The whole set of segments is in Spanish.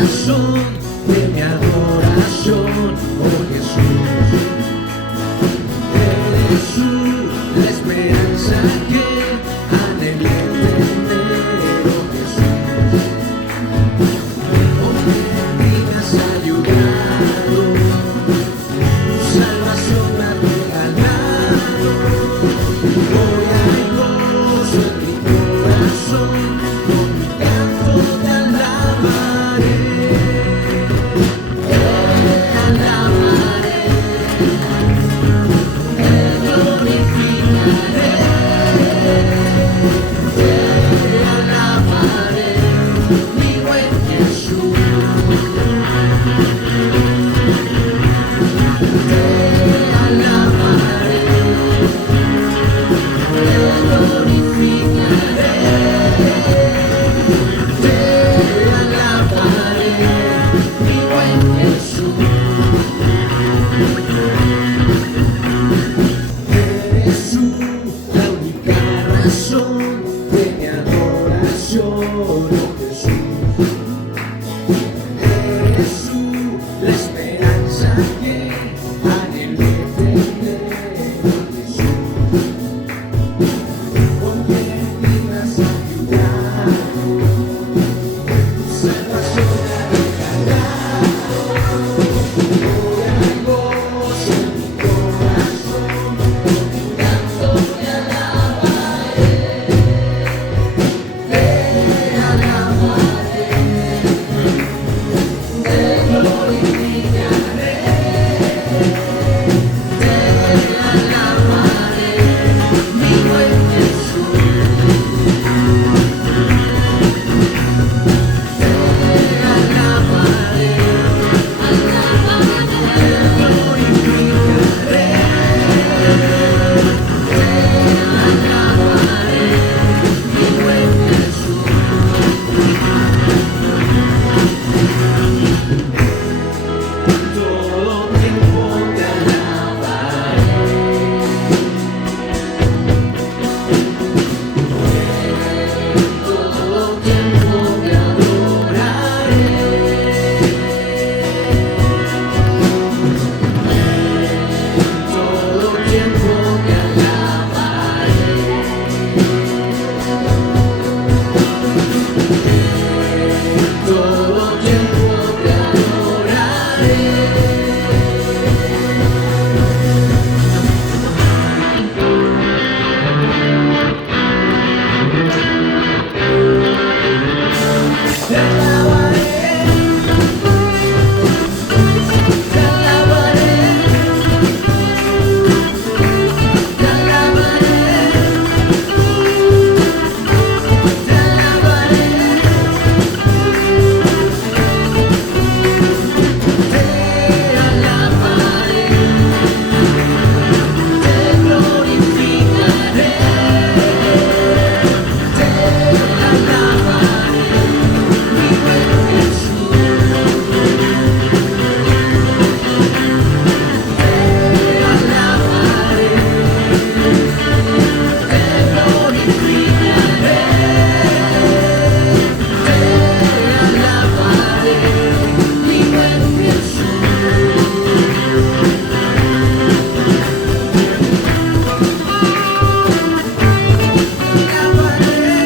razón de mi adoración, oh Jesús. Eres tú la esperanza que anhelé tener, oh Jesús. Porque me has ayudado, tu salvación me ha regalado. Hoy hay gozo en mi corazón, con mi canto te alabaré. Te alabaré, te glorificaré. Te alabaré, mi buen Jesús. Te alabaré, te glorificaré. Te alabaré, mi buen Jesús. Eres tú la única razón de mi adoración, oh Jesús. Eres tú la esperanza que anhelé tener, oh Jesús. Porque me has ayudado, tu salvación me ha regalado. Hoy hay gozo en mi corazón, con mi canto te alabaré. Te alabaré, te glorificaré. Te alabaré, mi buen Jesús. Te alabaré, te glorificaré. Te alabaré, mi buen Jesús. Todo tiempo te alabaré. Todo tiempo te adoraré. Todo tiempo te alabaré. Todo tiempo te adoraré. Te alabaré, te alabaré, te alabaré, te alabaré. Te alabaré, te glorificaré. Te alabaré, mi buen Jesús. Te alabaré, te glorificaré. Te alabaré, mi buen Jesús. Te alabaré,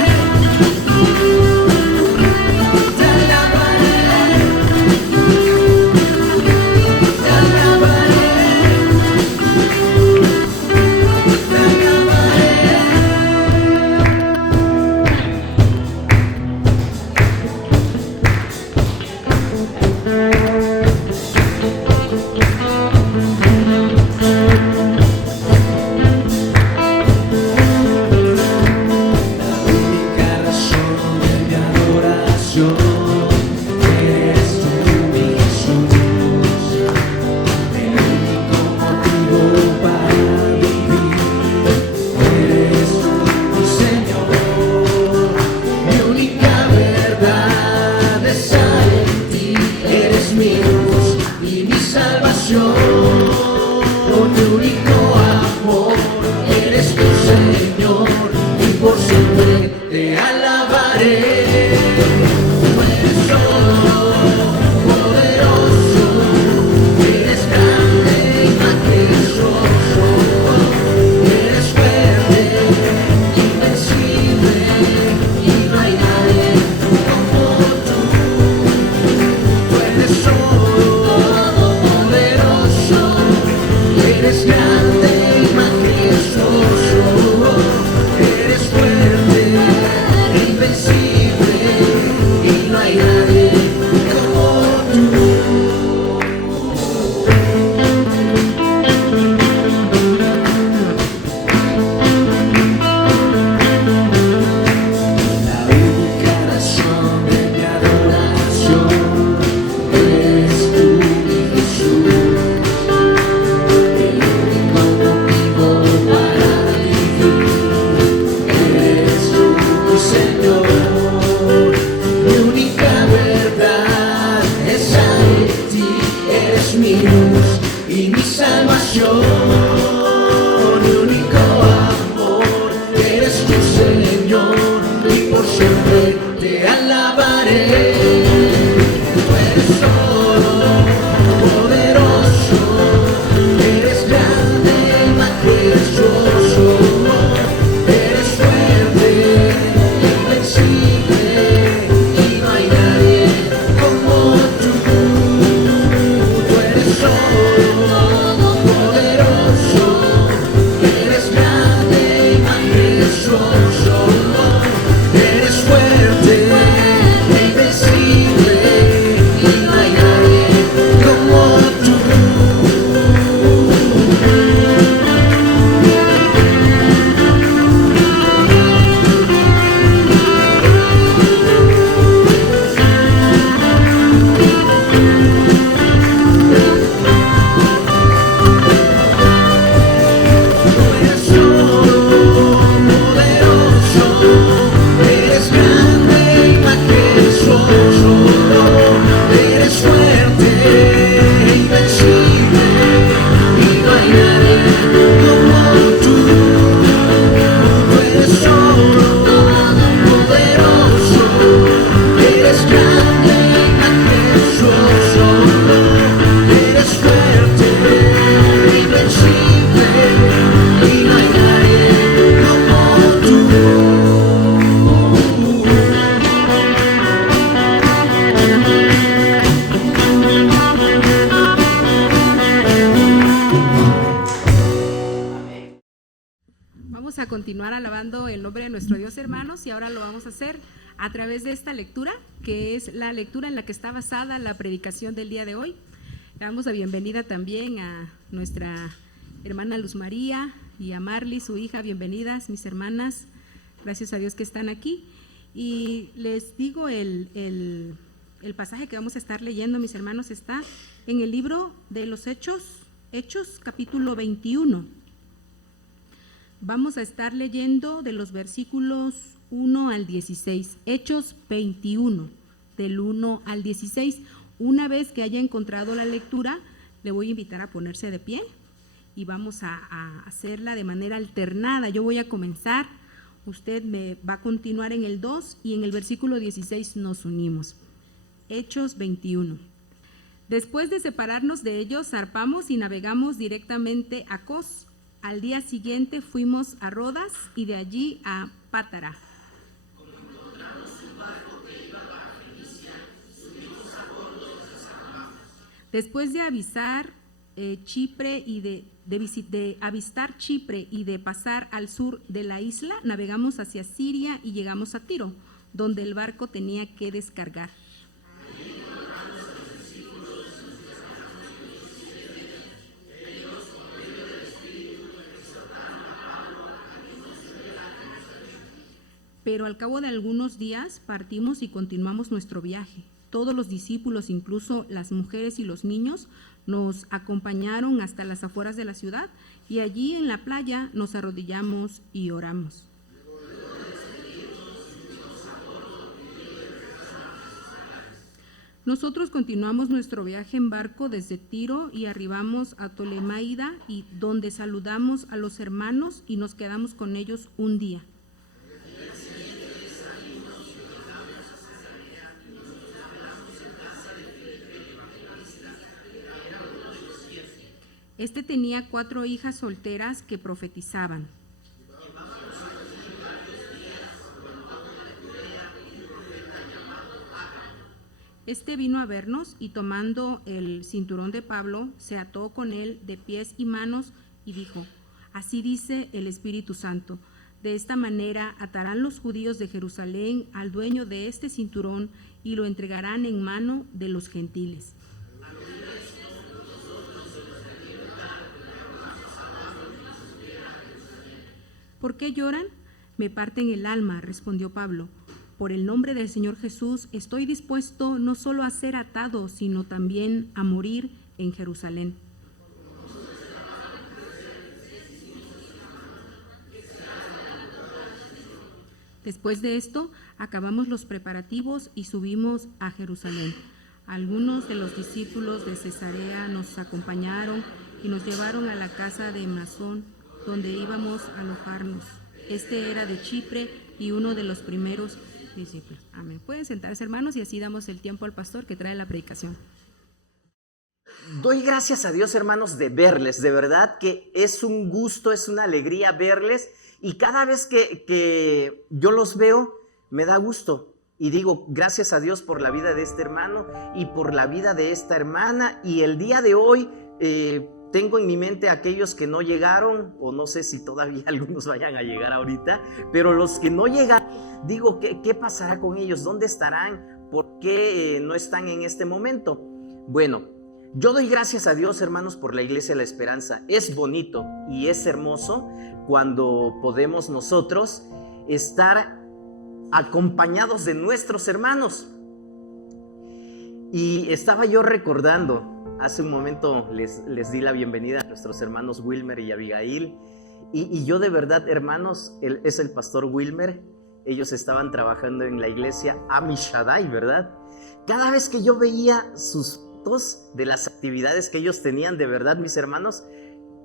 te alabaré, te La única razón de mi adoración eres tú, mi Jesús. El único motivo para vivir eres tú, mi Señor. Mi única verdad está en ti. Eres mi luz y mi salvación. Oh, mi único amor eres tu Señor, y por siempre te alabaré. Tú eres todo todopoderoso, eres grande y majestuoso, eres fuerte, invencible, y no hay nadie como tú. La única razón de mi adoración eres tú, mi Jesús. El único motivo para vivir eres tú, Señor. Mi única verdad es en ti, eres mi luz y mi salvación. Mi único amor eres tu Señor, y por siempre te alabaré. Tú eres todopoderoso, eres grande y majestuoso, eres fuerte, invencible, y no hay nadie como tú. Tú eres todopoderoso, eres grande y majestuoso, eres fuerte, invencible, y no hay nadie como tú. Eres todopoderoso, eres grande y majestuoso, eres fuerte, invencible, y no hay nadie como tú. Tú eres todopoderoso, eres grande y majestuoso, eres fuerte, invencible, y no hay nadie como tú. Vamos a continuar alabando el nombre de nuestro Dios, hermanos, y ahora lo vamos a hacer a través de esta lectura, que es la lectura en la que está basada la predicación del día de hoy. Le damos la bienvenida también a nuestra hermana Luz María y a Marly, su hija. Bienvenidas, mis hermanas. Gracias a Dios que están aquí. Y les digo, el pasaje que vamos a estar leyendo, mis hermanos, está en el libro de los Hechos, capítulo 21. Vamos a estar leyendo de los versículos 1 al 16, Hechos 21, del 1 al 16. Una vez que haya encontrado la lectura, le voy a invitar a ponerse de pie y vamos a hacerla de manera alternada. Yo voy a comenzar, usted me va a continuar en el 2 y en el versículo 16 nos unimos. Hechos 21. Después de separarnos de ellos, zarpamos y navegamos directamente a Cos. Al día siguiente fuimos a Rodas y de allí a Pátara. Después de avistar Chipre y de avistar Chipre y de pasar al sur de la isla, navegamos hacia Siria y llegamos a Tiro, donde el barco tenía que descargar. Pero al cabo de algunos días partimos y continuamos nuestro viaje. Todos los discípulos, incluso las mujeres y los niños, nos acompañaron hasta las afueras de la ciudad y allí en la playa nos arrodillamos y oramos. Nosotros continuamos nuestro viaje en barco desde Tiro y arribamos a Tolemaida, y donde saludamos a los hermanos y nos quedamos con ellos un día. Este tenía 4 hijas solteras que profetizaban. Este vino a vernos y tomando el cinturón de Pablo, se ató con él de pies y manos y dijo: así dice el Espíritu Santo, de esta manera atarán los judíos de Jerusalén al dueño de este cinturón y lo entregarán en mano de los gentiles. ¿Por qué lloran? Me parten el alma, respondió Pablo. Por el nombre del Señor Jesús estoy dispuesto no solo a ser atado, sino también a morir en Jerusalén. Después de esto, acabamos los preparativos y subimos a Jerusalén. Algunos de los discípulos de Cesarea nos acompañaron y nos llevaron a la casa de Mnasón, donde íbamos a alojarnos. Este era de Chipre y uno de los primeros discípulos. Amén. Pueden sentarse, hermanos, y así damos el tiempo al pastor que trae la predicación. Doy gracias a Dios, hermanos, de verles. De verdad que es un gusto, es una alegría verles. Y cada vez que yo los veo, me da gusto. Y digo, gracias a Dios por la vida de este hermano y por la vida de esta hermana. Y el día de hoy tengo en mi mente a aquellos que no llegaron, o no sé si todavía algunos vayan a llegar ahorita, pero los que no llegan, digo, ¿qué pasará con ellos? ¿Dónde estarán? ¿Por qué no están en este momento? Bueno, yo doy gracias a Dios, hermanos, por la Iglesia de la Esperanza. Es bonito y es hermoso cuando podemos nosotros estar acompañados de nuestros hermanos. Y estaba yo recordando, hace un momento les di la bienvenida a nuestros hermanos Wilmer y Abigail, y yo de verdad, hermanos, es el pastor Wilmer. Ellos estaban trabajando en la iglesia Amishadai, ¿verdad? Cada vez que yo veía sus fotos de las actividades que ellos tenían, de verdad, mis hermanos,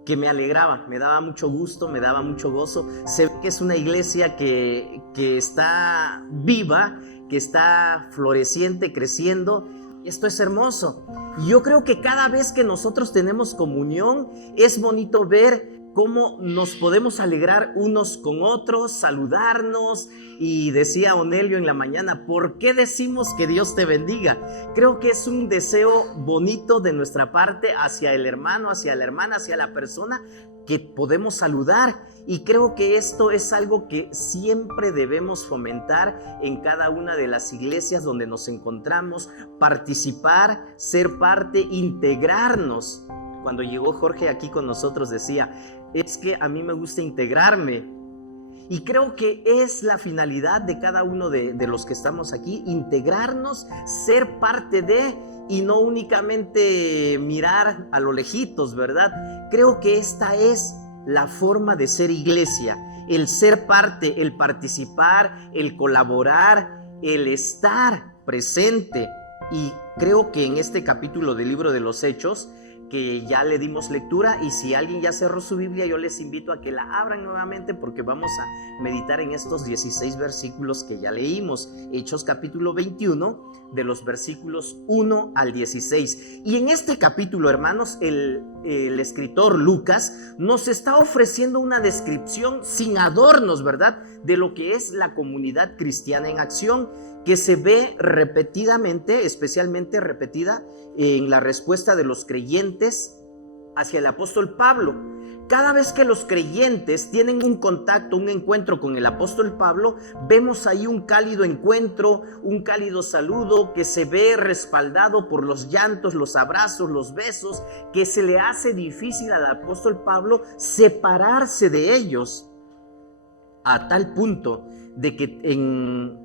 que me alegraba, me daba mucho gusto, me daba mucho gozo. Se ve que es una iglesia que está viva, que está floreciente, creciendo. Esto es hermoso. Yo creo que cada vez que nosotros tenemos comunión, es bonito ver cómo nos podemos alegrar unos con otros, saludarnos. Y decía Onelio en la mañana, ¿por qué decimos que Dios te bendiga? Creo que es un deseo bonito de nuestra parte hacia el hermano, hacia la hermana, hacia la persona que podemos saludar. Y creo que esto es algo que siempre debemos fomentar en cada una de las iglesias donde nos encontramos, participar, ser parte, integrarnos. Cuando llegó Jorge aquí con nosotros decía, es que a mí me gusta integrarme. Y creo que es la finalidad de cada uno de los que estamos aquí, integrarnos, ser parte de, y no únicamente mirar a lo lejitos, ¿verdad? Creo que esta es la forma de ser iglesia, el ser parte, el participar, el colaborar, el estar presente. Y creo que en este capítulo del libro de los Hechos, que ya le dimos lectura, y si alguien ya cerró su Biblia, yo les invito a que la abran nuevamente, porque vamos a meditar en estos 16 versículos que ya leímos. Hechos capítulo 21, de los versículos 1 al 16. Y en este capítulo, hermanos, el escritor Lucas nos está ofreciendo una descripción sin adornos, ¿verdad?, de lo que es la comunidad cristiana en acción, que se ve repetidamente, especialmente repetida en la respuesta de los creyentes hacia el apóstol Pablo. Cada vez que los creyentes tienen un contacto, un encuentro con el apóstol Pablo, vemos ahí un cálido encuentro, un cálido saludo que se ve respaldado por los llantos, los abrazos, los besos, que se le hace difícil al apóstol Pablo separarse de ellos, a tal punto de que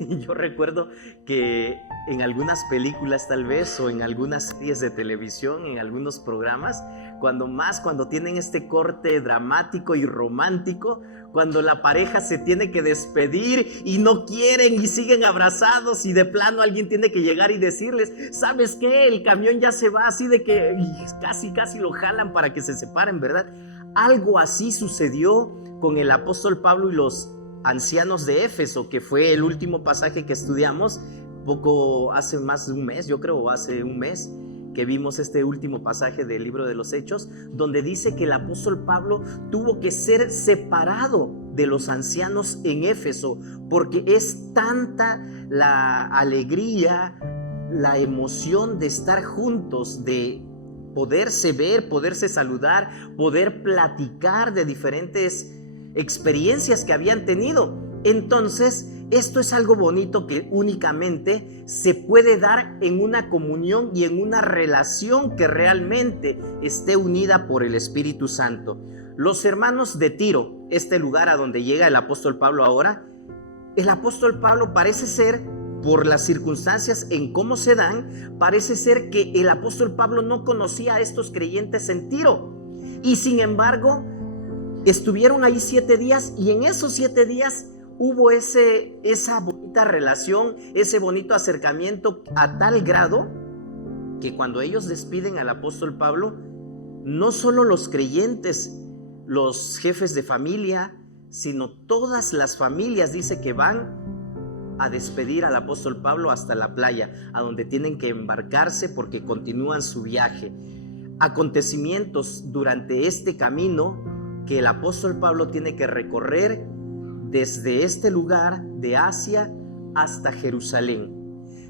yo recuerdo que en algunas películas tal vez, o en algunas series de televisión, en algunos programas, cuando tienen este corte dramático y romántico, cuando la pareja se tiene que despedir y no quieren y siguen abrazados, y de plano alguien tiene que llegar y decirles, ¿sabes qué? El camión ya se va, así de que casi lo jalan para que se separen, ¿verdad? Algo así sucedió con el apóstol Pablo y los ancianos de Éfeso, que fue el último pasaje que estudiamos hace más de un mes, yo creo, hace un mes que vimos este último pasaje del libro de los Hechos, donde dice que el apóstol Pablo tuvo que ser separado de los ancianos en Éfeso, porque es tanta la alegría la emoción de estar juntos, de poderse ver, poderse saludar, poder platicar de diferentes experiencias que habían tenido. Entonces, esto es algo bonito que únicamente se puede dar en una comunión y en una relación que realmente esté unida por el Espíritu Santo. Los hermanos de Tiro, este lugar a donde llega el apóstol Pablo ahora, el apóstol Pablo parece ser, por las circunstancias en cómo se dan, parece ser que el apóstol Pablo no conocía a estos creyentes en Tiro. Y sin embargo, estuvieron ahí 7 días y en esos 7 días hubo esa bonita relación, ese bonito acercamiento a tal grado que cuando ellos despiden al apóstol Pablo, no solo los creyentes, los jefes de familia, sino todas las familias, dice que van a despedir al apóstol Pablo hasta la playa, a donde tienen que embarcarse porque continúan su viaje. Acontecimientos durante este camino que el apóstol Pablo tiene que recorrer desde este lugar de Asia hasta Jerusalén.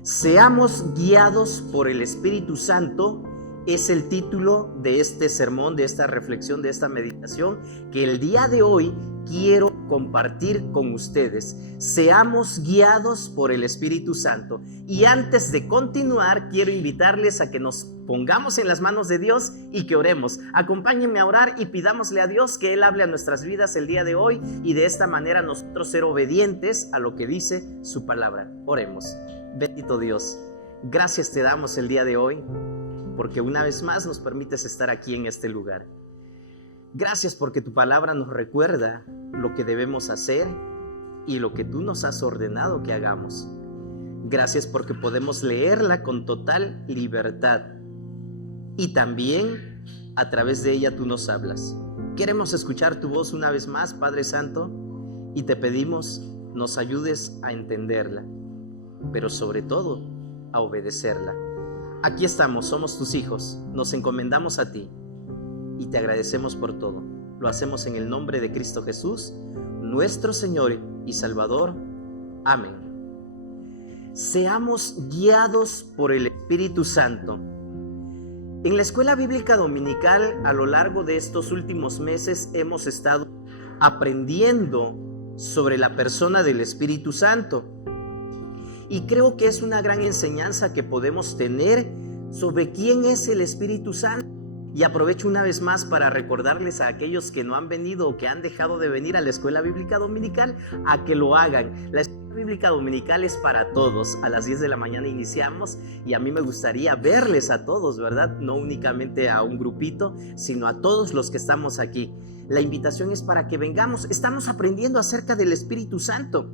Seamos guiados por el Espíritu Santo es el título de este sermón, de esta reflexión, de esta meditación que el día de hoy quiero compartir con ustedes. Seamos guiados por el Espíritu Santo. Y antes de continuar, quiero invitarles a que nos pongamos en las manos de Dios y que oremos. Acompáñenme a orar y pidámosle a Dios que Él hable a nuestras vidas el día de hoy y de esta manera nosotros ser obedientes a lo que dice su palabra. Oremos. Bendito Dios, gracias te damos el día de hoy porque una vez más nos permites estar aquí en este lugar. Gracias porque tu palabra nos recuerda lo que debemos hacer y lo que tú nos has ordenado que hagamos. Gracias porque podemos leerla con total libertad y también a través de ella tú nos hablas. Queremos escuchar tu voz una vez más, Padre Santo, y te pedimos nos ayudes a entenderla, pero sobre todo a obedecerla. Aquí estamos, somos tus hijos, nos encomendamos a ti y te agradecemos por todo. Lo hacemos en el nombre de Cristo Jesús, nuestro Señor y Salvador. Amén. Seamos guiados por el Espíritu Santo. En la Escuela Bíblica Dominical, a lo largo de estos últimos meses, hemos estado aprendiendo sobre la persona del Espíritu Santo. Y creo que es una gran enseñanza que podemos tener sobre quién es el Espíritu Santo. Y aprovecho una vez más para recordarles a aquellos que no han venido o que han dejado de venir a la Escuela Bíblica Dominical a que lo hagan. La Escuela Bíblica Dominical es para todos. A las 10 de la mañana iniciamos y a mí me gustaría verles a todos, ¿verdad? No únicamente a un grupito, sino a todos los que estamos aquí. La invitación es para que vengamos. Estamos aprendiendo acerca del Espíritu Santo.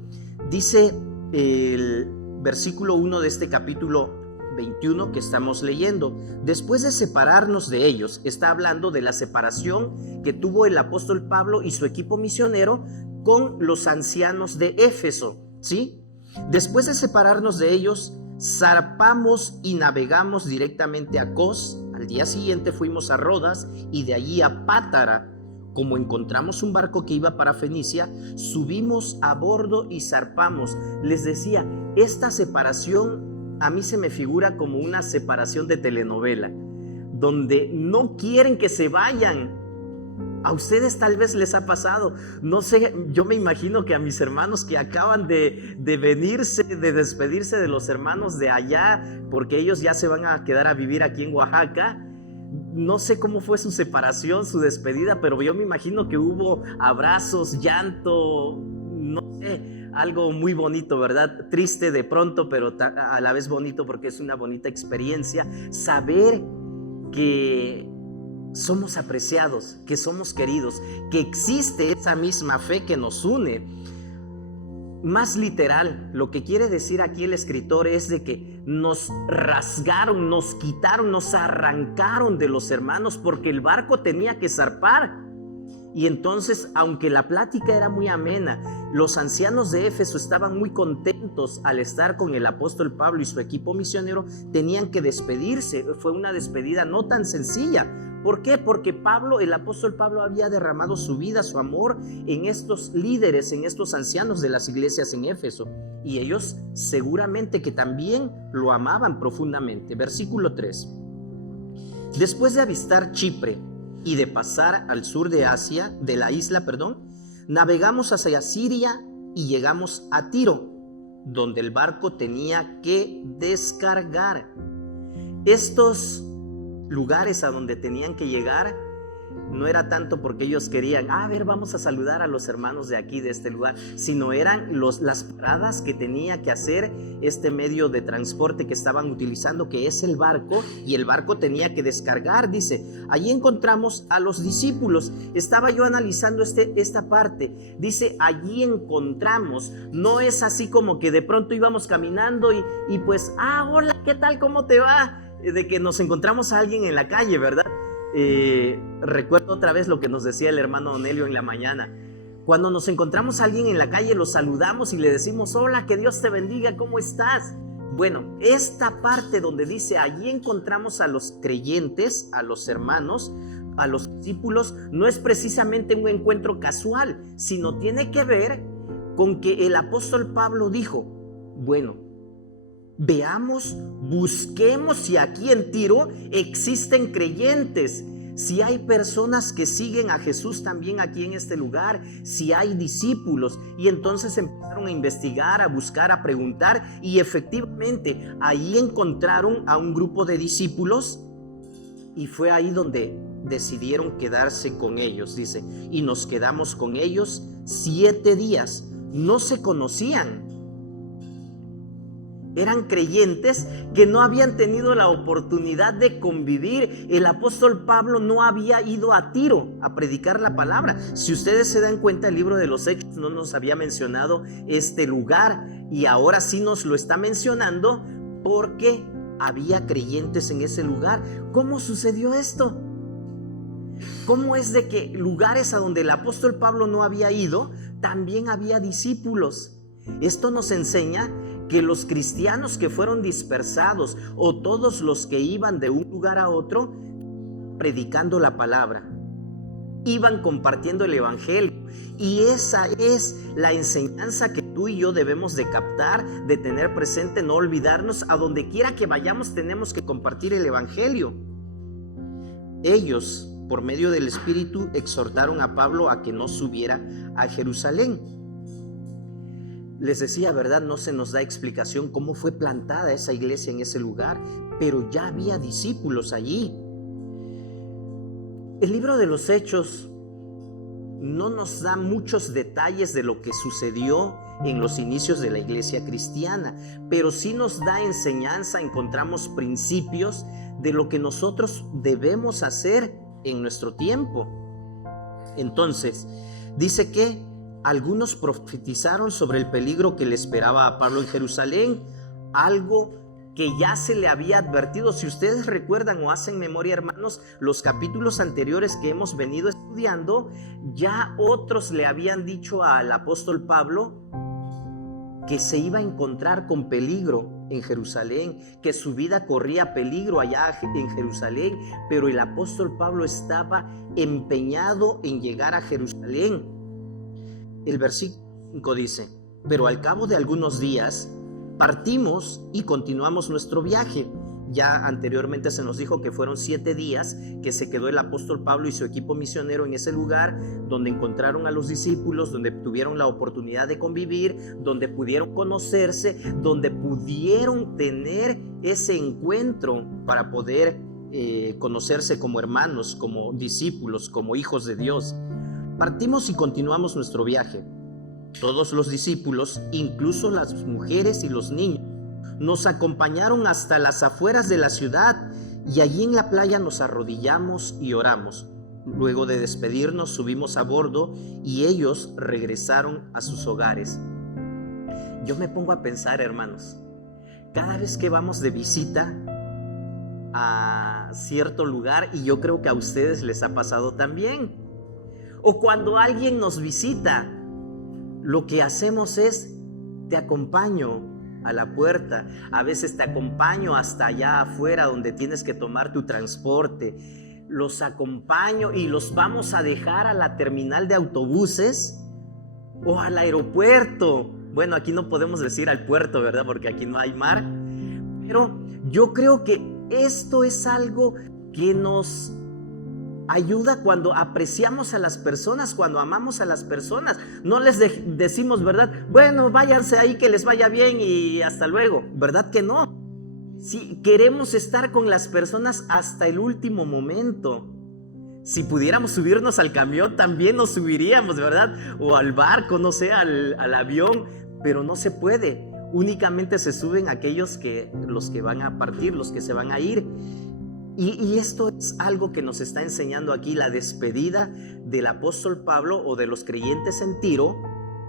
Dice el versículo 1 de este capítulo 21 que estamos leyendo. Después de separarnos de ellos, está hablando de la separación que tuvo el apóstol Pablo y su equipo misionero con los ancianos de Éfeso, ¿sí? Después de separarnos de ellos, zarpamos y navegamos directamente a Cos. Al día siguiente fuimos a Rodas y de allí a Pátara. Como encontramos un barco que iba para Fenicia, subimos a bordo y zarpamos. Les decía, esta separación a mí se me figura como una separación de telenovela, donde no quieren que se vayan. A ustedes tal vez les ha pasado, no sé, yo me imagino que a mis hermanos que acaban de venirse, de despedirse de los hermanos de allá, porque ellos ya se van a quedar a vivir aquí en Oaxaca. No sé cómo fue su separación, su despedida, pero yo me imagino que hubo abrazos, llanto, no sé, algo muy bonito, ¿verdad? Triste de pronto, pero a la vez bonito porque es una bonita experiencia. Saber que somos apreciados, que somos queridos, que existe esa misma fe que nos une. Más literal, lo que quiere decir aquí el escritor es de que nos rasgaron, nos quitaron, nos arrancaron de los hermanos porque el barco tenía que zarpar. Y entonces, aunque la plática era muy amena, los ancianos de Éfeso estaban muy contentos al estar con el apóstol Pablo y su equipo misionero, tenían que despedirse. Fue una despedida no tan sencilla. ¿Por qué? Porque el apóstol Pablo había derramado su vida, su amor en estos líderes, en estos ancianos de las iglesias en Éfeso. y ellos seguramente que también lo amaban profundamente. Versículo 3. Después de avistar Chipre y de pasar al sur de Asia, de la isla, navegamos hacia Siria y llegamos a Tiro, donde el barco tenía que descargar. Estos lugares a donde tenían que llegar no era tanto porque ellos querían, a ver, vamos a saludar a los hermanos de aquí, de este lugar, sino eran las paradas que tenía que hacer este medio de transporte que estaban utilizando, que es el barco, y el barco tenía que descargar. Dice, allí encontramos a los discípulos. Estaba yo analizando esta parte. Dice, allí encontramos. No es así como que de pronto íbamos caminando y pues, hola, ¿qué tal? ¿Cómo te va? De que nos encontramos a alguien en la calle, ¿verdad? Recuerdo otra vez lo que nos decía el hermano Onelio en la mañana. Cuando nos encontramos a alguien en la calle, lo saludamos y le decimos, hola, que Dios te bendiga, ¿cómo estás? Bueno, esta parte donde dice, allí encontramos a los creyentes, a los hermanos, a los discípulos, no es precisamente un encuentro casual, sino tiene que ver con que el apóstol Pablo dijo, bueno, veamos, busquemos si aquí en Tiro existen creyentes, si hay personas que siguen a Jesús también aquí en este lugar, si hay discípulos. Y entonces empezaron a investigar, a buscar, a preguntar, y efectivamente ahí encontraron a un grupo de discípulos, y fue ahí donde decidieron quedarse con ellos. Dice, y nos quedamos con ellos 7 días. No se conocían. Eran creyentes que no habían tenido la oportunidad de convivir. El apóstol Pablo no había ido a Tiro a predicar la palabra. Si ustedes se dan cuenta, el libro de los Hechos no nos había mencionado este lugar, y ahora sí nos lo está mencionando porque había creyentes en ese lugar. ¿Cómo sucedió esto? ¿Cómo es de que lugares a donde el apóstol Pablo no había ido, también había discípulos? Esto nos enseña que los cristianos que fueron dispersados, o todos los que iban de un lugar a otro predicando la palabra, iban compartiendo el evangelio, y esa es la enseñanza que tú y yo debemos de captar, de tener presente, no olvidarnos. A donde quiera que vayamos tenemos que compartir el evangelio. Ellos, por medio del Espíritu, exhortaron a Pablo a que no subiera a Jerusalén. Les decía, ¿verdad? No se nos da explicación cómo fue plantada esa iglesia en ese lugar, pero ya había discípulos allí. El libro de los Hechos no nos da muchos detalles de lo que sucedió en los inicios de la iglesia cristiana, pero sí nos da enseñanza, encontramos principios de lo que nosotros debemos hacer en nuestro tiempo. Entonces, dice que algunos profetizaron sobre el peligro que le esperaba a Pablo en Jerusalén, algo que ya se le había advertido. Si ustedes recuerdan o hacen memoria, hermanos, los capítulos anteriores que hemos venido estudiando, ya otros le habían dicho al apóstol Pablo que se iba a encontrar con peligro en Jerusalén, que su vida corría peligro allá en Jerusalén, pero el apóstol Pablo estaba empeñado en llegar a Jerusalén. El versículo 5 dice, pero al cabo de algunos días partimos y continuamos nuestro viaje. Ya anteriormente se nos dijo que fueron 7 días que se quedó el apóstol Pablo y su equipo misionero en ese lugar, donde encontraron a los discípulos, donde tuvieron la oportunidad de convivir, donde pudieron conocerse, donde pudieron tener ese encuentro para poder conocerse como hermanos, como discípulos, como hijos de Dios. Partimos y continuamos nuestro viaje. Todos los discípulos, incluso las mujeres y los niños, nos acompañaron hasta las afueras de la ciudad, y allí en la playa nos arrodillamos y oramos. Luego de despedirnos, subimos a bordo y ellos regresaron a sus hogares. Yo me pongo a pensar, hermanos, cada vez que vamos de visita a cierto lugar, y yo creo que a ustedes les ha pasado también, o cuando alguien nos visita, lo que hacemos es, te acompaño a la puerta, a veces te acompaño hasta allá afuera donde tienes que tomar tu transporte, los acompaño y los vamos a dejar a la terminal de autobuses o al aeropuerto Bueno, aquí no podemos decir al puerto, ¿verdad? Porque aquí no hay mar. Pero yo creo que esto es algo que nos ayuda cuando apreciamos a las personas, cuando amamos a las personas. No les decimos, ¿verdad? Bueno, váyanse ahí, que les vaya bien y hasta luego. ¿Verdad que no? Sí, queremos estar con las personas hasta el último momento. Si pudiéramos subirnos al camión, también nos subiríamos, ¿verdad? O al barco, no sé, al avión, pero no se puede. Únicamente se suben los que van a partir, los que se van a ir. Y esto es algo que nos está enseñando aquí la despedida del apóstol Pablo o de los creyentes en Tiro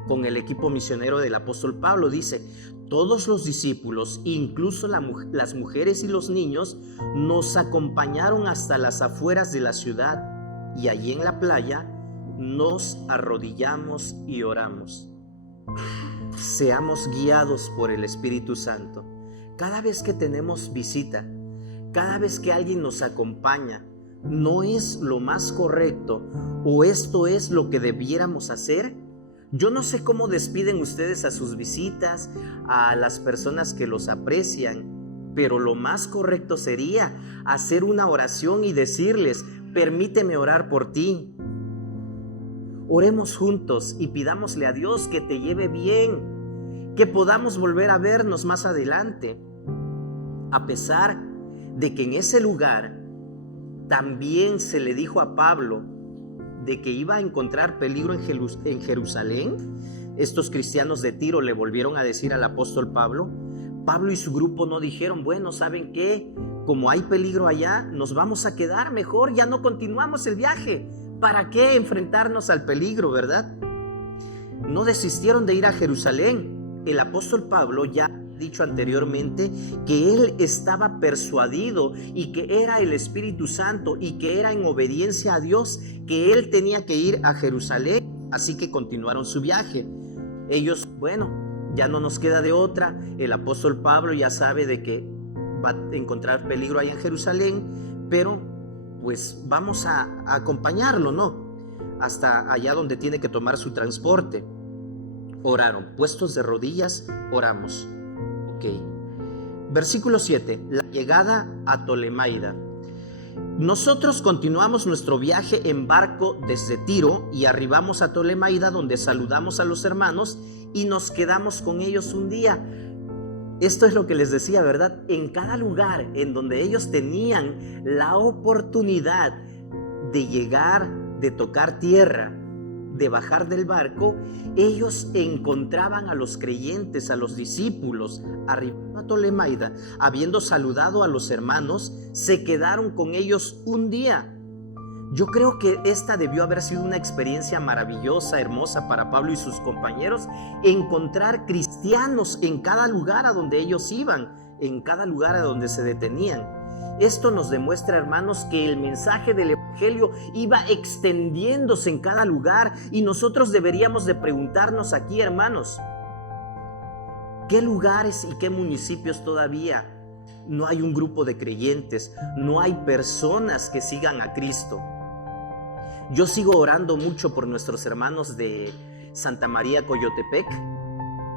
con el equipo misionero del apóstol Pablo. Dice: todos los discípulos, incluso las mujeres y los niños, nos acompañaron hasta las afueras de la ciudad, y allí en la playa nos arrodillamos y oramos. Seamos guiados por el Espíritu Santo. Cada vez que tenemos visita, cada vez que alguien nos acompaña, ¿no es lo más correcto o esto es lo que debiéramos hacer? Yo no sé cómo despiden ustedes a sus visitas, a las personas que los aprecian, pero lo más correcto sería hacer una oración y decirles: permíteme orar por ti. Oremos juntos y pidámosle a Dios que te lleve bien, que podamos volver a vernos más adelante. A pesar de que en ese lugar también se le dijo a Pablo de que iba a encontrar peligro en Jerusalén, estos cristianos de Tiro le volvieron a decir al apóstol Pablo. Pablo y su grupo no dijeron: bueno, ¿saben qué? Como hay peligro allá, nos vamos a quedar mejor, ya no continuamos el viaje. ¿Para qué enfrentarnos al peligro, verdad? No desistieron de ir a Jerusalén. El apóstol Pablo ya ha dicho anteriormente que él estaba persuadido y que era el Espíritu Santo y que era en obediencia a Dios que él tenía que ir a Jerusalén. Así que continuaron su viaje. Ellos, bueno, ya no nos queda de otra. El apóstol Pablo ya sabe de que va a encontrar peligro ahí en Jerusalén, pero pues vamos a acompañarlo, ¿no? Hasta allá donde tiene que tomar su transporte. Oraron, puestos de rodillas, oramos. Ok. Versículo 7, la llegada a Tolemaida. Nosotros continuamos nuestro viaje en barco desde Tiro y arribamos a Tolemaida, donde saludamos a los hermanos y nos quedamos con ellos un día. Esto es lo que les decía, ¿verdad? En cada lugar en donde ellos tenían la oportunidad de llegar, de tocar tierra, de bajar del barco, ellos encontraban a los creyentes, a los discípulos. Arribando a Tolemaida, habiendo saludado a los hermanos, se quedaron con ellos un día. Yo creo que esta debió haber sido una experiencia maravillosa, hermosa para Pablo y sus compañeros, encontrar cristianos en cada lugar a donde ellos iban, en cada lugar a donde se detenían. Esto nos demuestra, hermanos, que el mensaje del Evangelio iba extendiéndose en cada lugar, y nosotros deberíamos de preguntarnos aquí, hermanos, ¿qué lugares y qué municipios todavía no hay un grupo de creyentes, no hay personas que sigan a Cristo? Yo sigo orando mucho por nuestros hermanos de Santa María Coyotepec.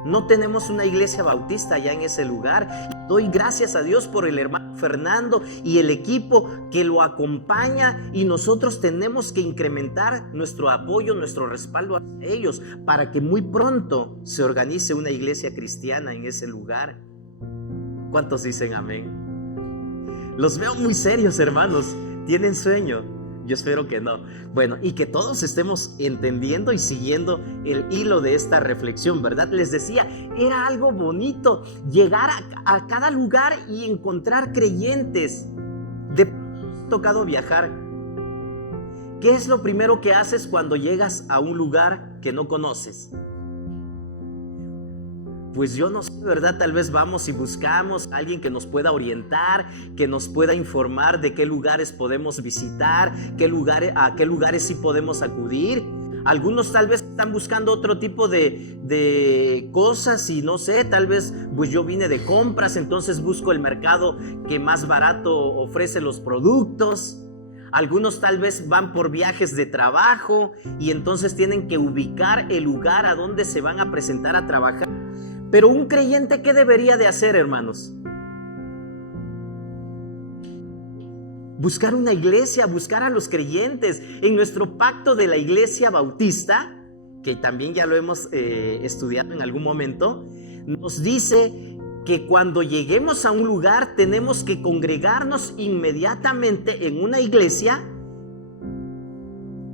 No tenemos una iglesia bautista allá en ese lugar. Doy gracias a Dios por el hermano Fernando y el equipo que lo acompaña, y nosotros tenemos que incrementar nuestro apoyo, nuestro respaldo a ellos para que muy pronto se organice una iglesia cristiana en ese lugar. ¿Cuántos dicen amén? Los veo muy serios, hermanos. ¿Tienen sueño? Yo espero que no. Bueno, y que todos estemos entendiendo y siguiendo el hilo de esta reflexión, ¿verdad? Les decía, era algo bonito llegar a cada lugar y encontrar creyentes. De pronto nos ha tocado viajar. ¿Qué es lo primero que haces cuando llegas a un lugar que no conoces? Pues yo no sé, ¿verdad? Tal vez vamos y buscamos a alguien que nos pueda orientar, que nos pueda informar de qué lugares podemos visitar, a qué lugares sí podemos acudir. Algunos tal vez están buscando otro tipo de cosas y no sé, tal vez pues yo vine de compras, entonces busco el mercado que más barato ofrece los productos. Algunos tal vez van por viajes de trabajo y entonces tienen que ubicar el lugar a donde se van a presentar a trabajar. Pero un creyente, ¿qué debería de hacer, hermanos? Buscar una iglesia, buscar a los creyentes. En nuestro pacto de la Iglesia Bautista, que también ya lo hemos estudiado en algún momento, nos dice que cuando lleguemos a un lugar tenemos que congregarnos inmediatamente en una iglesia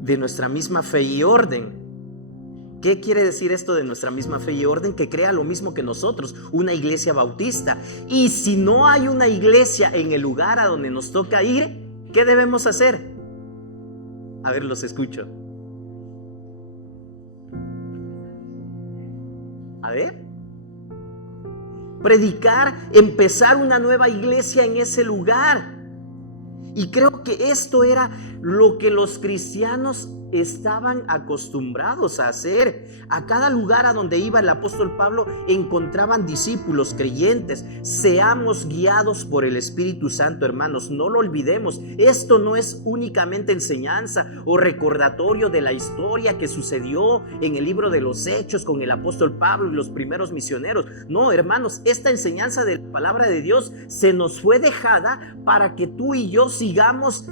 de nuestra misma fe y orden. ¿Qué quiere decir esto de nuestra misma fe y orden? Que crea lo mismo que nosotros, una iglesia bautista. Y si no hay una iglesia en el lugar a donde nos toca ir, ¿qué debemos hacer? A ver, los escucho. A ver. Predicar, empezar una nueva iglesia en ese lugar. Y creo que esto era lo que los cristianos estaban acostumbrados a hacer. A cada lugar a donde iba el apóstol Pablo encontraban discípulos creyentes. Seamos guiados por el Espíritu Santo, hermanos, no lo olvidemos. Esto no es únicamente enseñanza o recordatorio de la historia que sucedió en el libro de los Hechos con el apóstol Pablo y los primeros misioneros. No, hermanos, esta enseñanza de la palabra de Dios se nos fue dejada para que tú y yo sigamos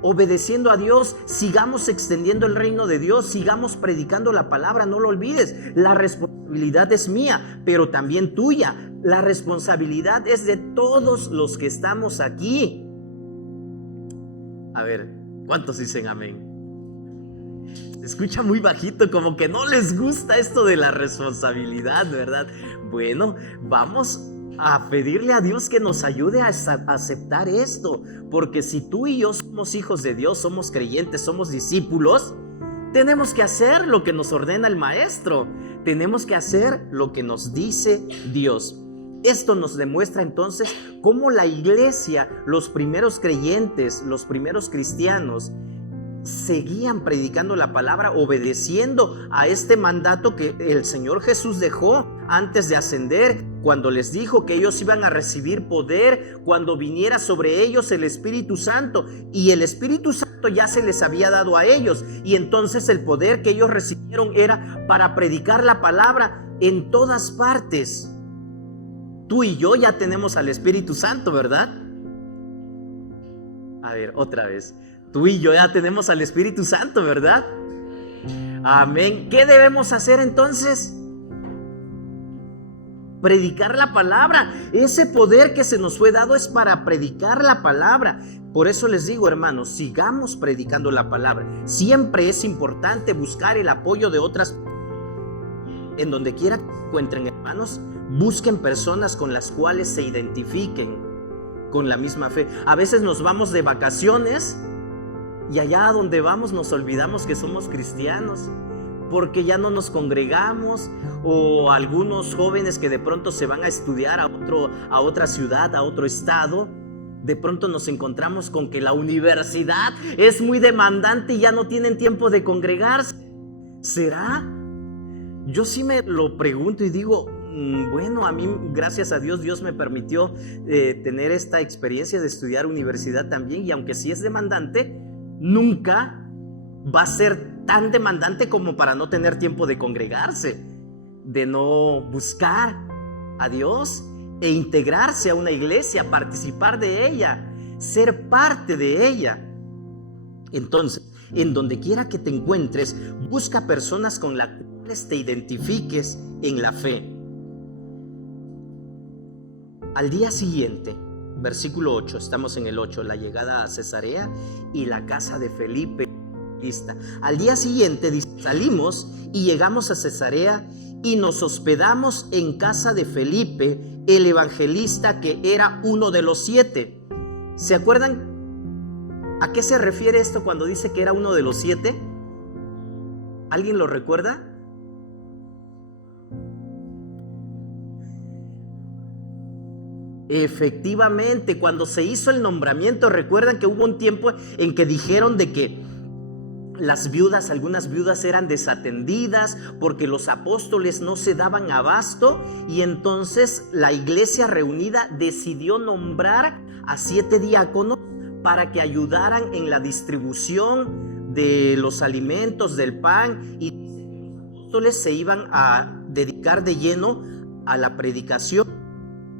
obedeciendo a Dios, sigamos extendiendo el reino de Dios, sigamos predicando la palabra. No lo olvides, la responsabilidad es mía, pero también tuya. La responsabilidad es de todos los que estamos aquí. A ver, ¿cuántos dicen amén? Se escucha muy bajito, como que no les gusta esto de la responsabilidad, ¿verdad? Bueno, vamos a pedirle a Dios que nos ayude a aceptar esto, porque si tú y yo somos hijos de Dios, somos creyentes, somos discípulos, tenemos que hacer lo que nos ordena el maestro, tenemos que hacer lo que nos dice Dios. Esto nos demuestra entonces cómo la iglesia, los primeros creyentes, los primeros cristianos, seguían predicando la palabra, obedeciendo a este mandato que el Señor Jesús dejó antes de ascender, cuando les dijo que ellos iban a recibir poder cuando viniera sobre ellos el Espíritu Santo, y el Espíritu Santo ya se les había dado a ellos, y entonces el poder que ellos recibieron era para predicar la palabra en todas partes. Tú y yo ya tenemos al Espíritu Santo, ¿verdad? A ver, otra vez. Tú y yo ya tenemos al Espíritu Santo, ¿verdad? Amén. ¿Qué debemos hacer entonces? Predicar la palabra. Ese poder que se nos fue dado es para predicar la palabra. Por eso les digo, hermanos, sigamos predicando la palabra. Siempre es importante buscar el apoyo de otras personas. En donde quiera que se encuentren, hermanos, busquen personas con las cuales se identifiquen con la misma fe. A veces nos vamos de vacaciones y allá donde vamos nos olvidamos que somos cristianos, porque ya no nos congregamos, o algunos jóvenes que de pronto se van a estudiar a otra ciudad, a otro estado, de pronto nos encontramos con que la universidad es muy demandante y ya no tienen tiempo de congregarse. ¿Será? Yo sí me lo pregunto y digo, bueno, a mí, gracias a Dios, Dios me permitió tener esta experiencia de estudiar universidad también, y aunque sí es demandante, nunca va a ser tan demandante como para no tener tiempo de congregarse, de no buscar a Dios e integrarse a una iglesia, participar de ella, ser parte de ella. Entonces, en donde quiera que te encuentres, busca personas con las cuales te identifiques en la fe. Al día siguiente, versículo 8, estamos en el 8, la llegada a Cesarea y la casa de Felipe lista. Al día siguiente salimos y llegamos a Cesarea y nos hospedamos en casa de Felipe, el evangelista, que era uno de los 7. ¿Se acuerdan a qué se refiere esto cuando dice que era uno de los 7? ¿Alguien lo recuerda? Efectivamente, cuando se hizo el nombramiento, recuerdan que hubo un tiempo en que dijeron de que las viudas, algunas viudas eran desatendidas porque los apóstoles no se daban abasto, y entonces la iglesia reunida decidió nombrar a 7 diáconos para que ayudaran en la distribución de los alimentos, del pan, y los apóstoles se iban a dedicar de lleno a la predicación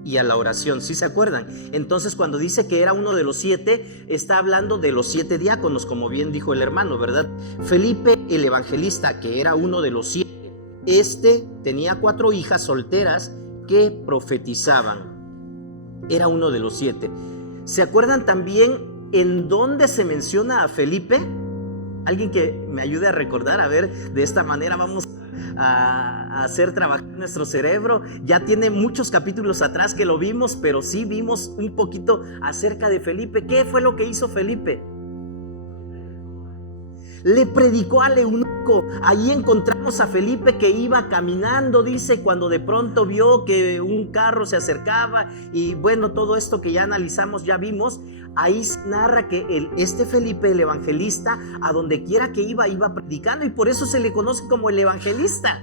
y a la oración, ¿sí se acuerdan? Entonces, cuando dice que era uno de los 7, está hablando de los 7 diáconos, como bien dijo el hermano, ¿verdad? Felipe el evangelista, que era uno de los 7, tenía 4 hijas solteras que profetizaban. Era uno de los 7. ¿Se acuerdan también en dónde se menciona a Felipe? Alguien que me ayude a recordar, a ver, de esta manera vamos a hacer trabajar nuestro cerebro. Ya tiene muchos capítulos atrás que lo vimos, pero sí vimos un poquito acerca de Felipe. ¿Qué fue lo que hizo Felipe? Le predicó al eunuco. Ahí encontramos a Felipe que iba caminando, dice, cuando de pronto vio que un carro se acercaba, y bueno, todo esto que ya analizamos, ya vimos. Ahí se narra que este Felipe, el evangelista, a donde quiera que iba predicando, y por eso se le conoce como el evangelista.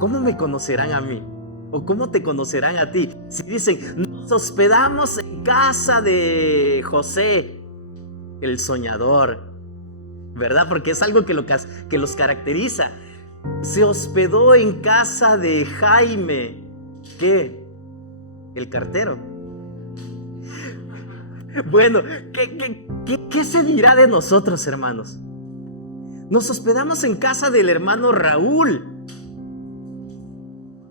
¿Cómo me conocerán a mí? ¿O cómo te conocerán a ti? Si dicen, nos hospedamos en casa de José, el soñador, ¿verdad? Porque es algo que los caracteriza. Se hospedó en casa de Jaime, ¿qué? El cartero. Bueno, ¿qué se dirá de nosotros, hermanos? Nos hospedamos en casa del hermano Raúl,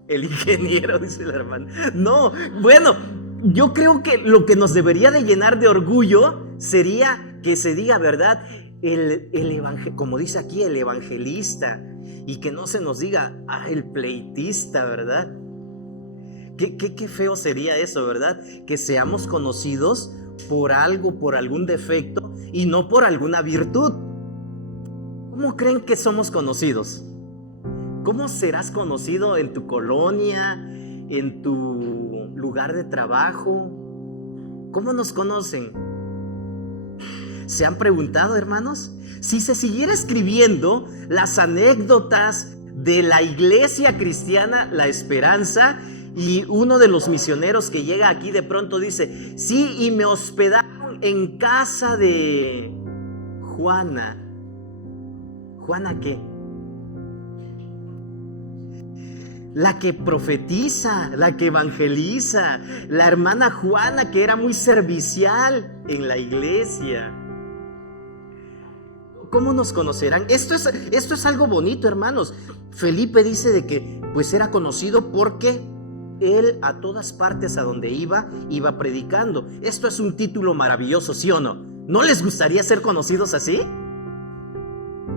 el ingeniero, dice la hermana. No, bueno, yo creo que lo que nos debería de llenar de orgullo sería que se diga, ¿verdad? Como dice aquí, el evangelista, y que no se nos diga, el pleitista, ¿verdad? Qué feo sería eso, ¿verdad? Que seamos conocidos por algo, por algún defecto, y no por alguna virtud. ¿Cómo creen que somos conocidos? ¿Cómo serás conocido en tu colonia, en tu lugar de trabajo? ¿Cómo nos conocen? ¿Se han preguntado, hermanos? Si se siguiera escribiendo las anécdotas de la iglesia cristiana La Esperanza, y uno de los misioneros que llega aquí de pronto dice, sí, y me hospedaron en casa de Juana. ¿Juana qué? La que profetiza, la que evangeliza, la hermana Juana, que era muy servicial en la iglesia. ¿Cómo nos conocerán? Esto es algo bonito, hermanos. Felipe dice de que pues era conocido porque él a todas partes a donde iba predicando. Esto es un título maravilloso, ¿sí o no? ¿No les gustaría ser conocidos así?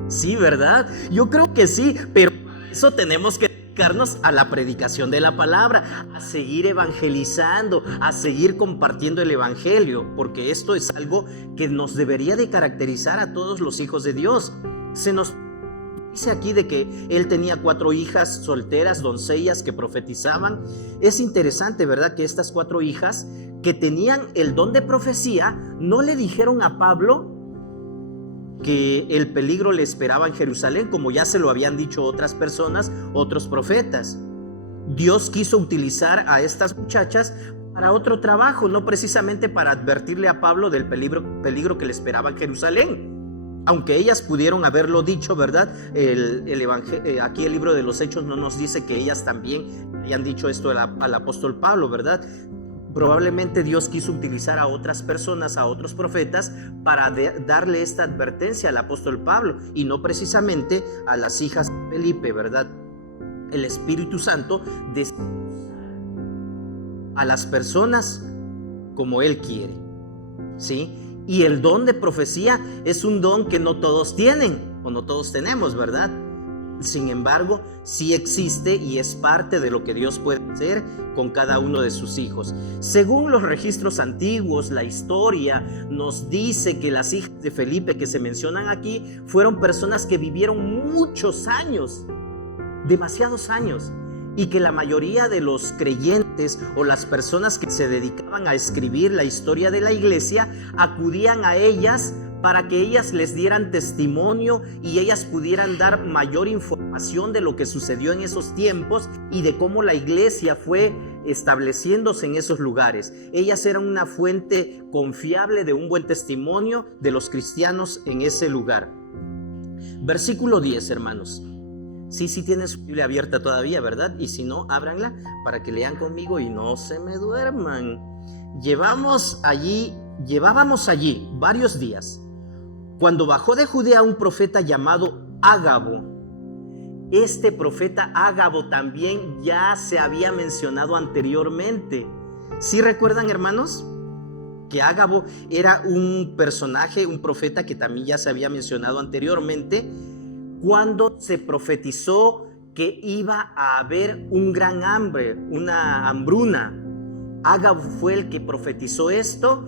Sí, ¿verdad? Yo creo que sí, pero para eso tenemos que dedicarnos a la predicación de la palabra, a seguir evangelizando, a seguir compartiendo el evangelio, porque esto es algo que nos debería de caracterizar a todos los hijos de Dios. Se nos dice aquí de que él tenía 4 hijas solteras, doncellas que profetizaban. Es interesante, ¿verdad? Que estas 4 hijas que tenían el don de profecía no le dijeron a Pablo que el peligro le esperaba en Jerusalén, como ya se lo habían dicho otras personas, otros profetas. Dios quiso utilizar a estas muchachas para otro trabajo, no precisamente para advertirle a Pablo del peligro que le esperaba en Jerusalén. Aunque ellas pudieron haberlo dicho, ¿verdad? Aquí el libro de los Hechos no nos dice que ellas también hayan dicho esto al apóstol Pablo, ¿verdad? Probablemente Dios quiso utilizar a otras personas, a otros profetas, para darle esta advertencia al apóstol Pablo, y no precisamente a las hijas de Felipe, ¿verdad? El Espíritu Santo a las personas como Él quiere, ¿sí? Y el don de profecía es un don que no todos tienen o no todos tenemos, ¿verdad? Sin embargo, sí existe y es parte de lo que Dios puede hacer con cada uno de sus hijos. Según los registros antiguos, la historia nos dice que las hijas de Felipe que se mencionan aquí fueron personas que vivieron muchos años, demasiados años, y que la mayoría de los creyentes o las personas que se dedicaban a escribir la historia de la iglesia acudían a ellas para que ellas les dieran testimonio y ellas pudieran dar mayor información de lo que sucedió en esos tiempos y de cómo la iglesia fue estableciéndose en esos lugares. Ellas eran una fuente confiable de un buen testimonio de los cristianos en ese lugar. Versículo 10, hermanos. Sí tienen su Biblia abierta todavía, ¿verdad? Y si no, ábranla para que lean conmigo y no se me duerman. Llevábamos allí varios días, cuando bajó de Judea un profeta llamado Ágabo. Este profeta Ágabo también ya se había mencionado anteriormente. ¿Sí recuerdan, hermanos? Que Ágabo era un personaje, un profeta que también ya se había mencionado anteriormente, cuando se profetizó que iba a haber un gran hambre, una hambruna. Ágabo fue el que profetizó esto,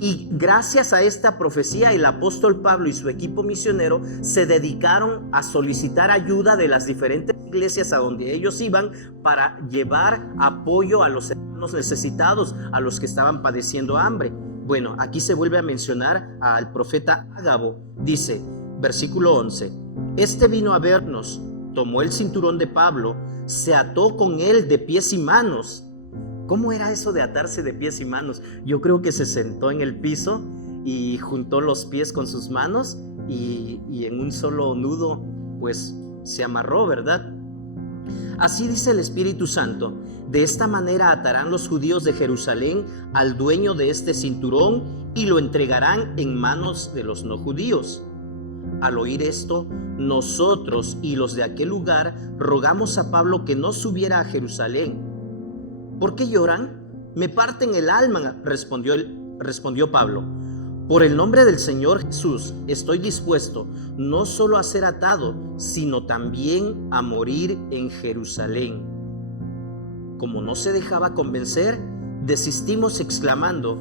y gracias a esta profecía el apóstol Pablo y su equipo misionero se dedicaron a solicitar ayuda de las diferentes iglesias a donde ellos iban para llevar apoyo a los hermanos necesitados, a los que estaban padeciendo hambre. Bueno, aquí se vuelve a mencionar al profeta Ágabo. Dice, versículo 11: este vino a vernos, tomó el cinturón de Pablo, se ató con él de pies y manos. ¿Cómo era eso de atarse de pies y manos? Yo creo que se sentó en el piso y juntó los pies con sus manos y en un solo nudo pues se amarró, ¿verdad? Así dice el Espíritu Santo: de esta manera atarán los judíos de Jerusalén al dueño de este cinturón y lo entregarán en manos de los no judíos. Al oír esto, nosotros y los de aquel lugar rogamos a Pablo que no subiera a Jerusalén. ¿Por qué lloran? Me parten el alma, respondió Pablo. Por el nombre del Señor Jesús estoy dispuesto no solo a ser atado, sino también a morir en Jerusalén. Como no se dejaba convencer, desistimos exclamando: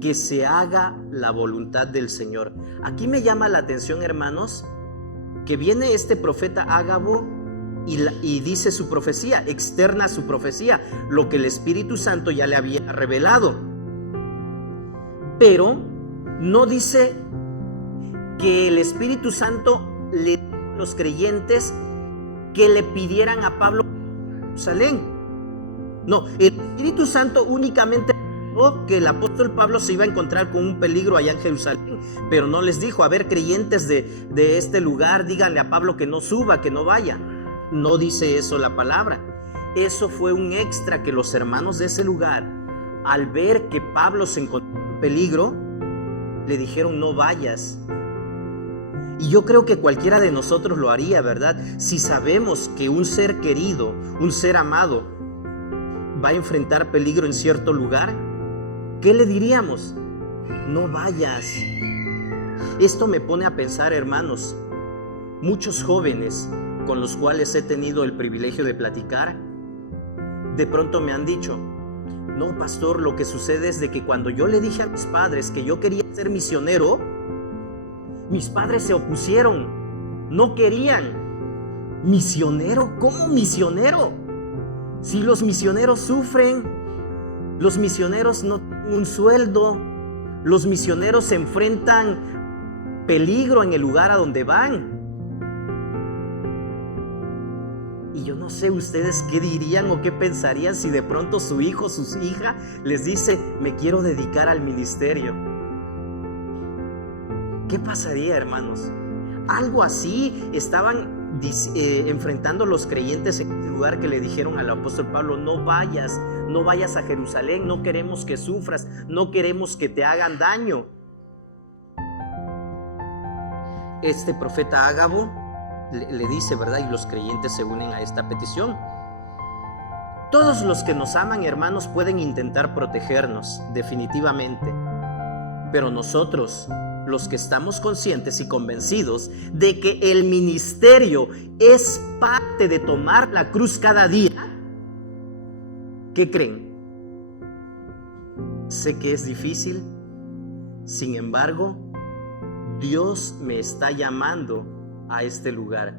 que se haga la voluntad del Señor. Aquí me llama la atención, hermanos, que viene este profeta Ágabo y dice su profecía, externa su profecía, lo que el Espíritu Santo ya le había revelado. Pero no dice que el Espíritu Santo le dio a los creyentes que le pidieran a Pablo Jerusalén. No, el Espíritu Santo únicamente dijo que el apóstol Pablo se iba a encontrar con un peligro allá en Jerusalén, pero no les dijo: a ver, creyentes de este lugar, díganle a Pablo que no suba, que no vaya. No dice eso la palabra. Eso fue un extra que los hermanos de ese lugar, al ver que Pablo se encontró en peligro, le dijeron: no vayas. Y yo creo que cualquiera de nosotros lo haría, ¿verdad? Si sabemos que un ser querido, un ser amado, va a enfrentar peligro en cierto lugar, ¿qué le diríamos? No vayas. Esto me pone a pensar, hermanos, muchos jóvenes con los cuales he tenido el privilegio de platicar, de pronto me han dicho: no, pastor, lo que sucede es de que cuando yo le dije a mis padres que yo quería ser misionero, mis padres se opusieron, no querían. ¿Misionero? ¿Cómo misionero? Si los misioneros sufren, los misioneros no tienen un sueldo, los misioneros se enfrentan peligro en el lugar a donde van. Y yo no sé ustedes qué dirían o qué pensarían si de pronto su hijo, su hija les dice: me quiero dedicar al ministerio. ¿Qué pasaría, hermanos? Algo así estaban enfrentando los creyentes en este lugar, que le dijeron al apóstol Pablo: no vayas a Jerusalén, no queremos que sufras, no queremos que te hagan daño. Este profeta Ágabo le dice, ¿verdad? Y los creyentes se unen a esta petición. Todos los que nos aman, hermanos, pueden intentar protegernos, definitivamente. Pero nosotros, los que estamos conscientes y convencidos de que el ministerio es parte de tomar la cruz cada día, ¿qué creen? Sé que es difícil, sin embargo, Dios me está llamando a este lugar.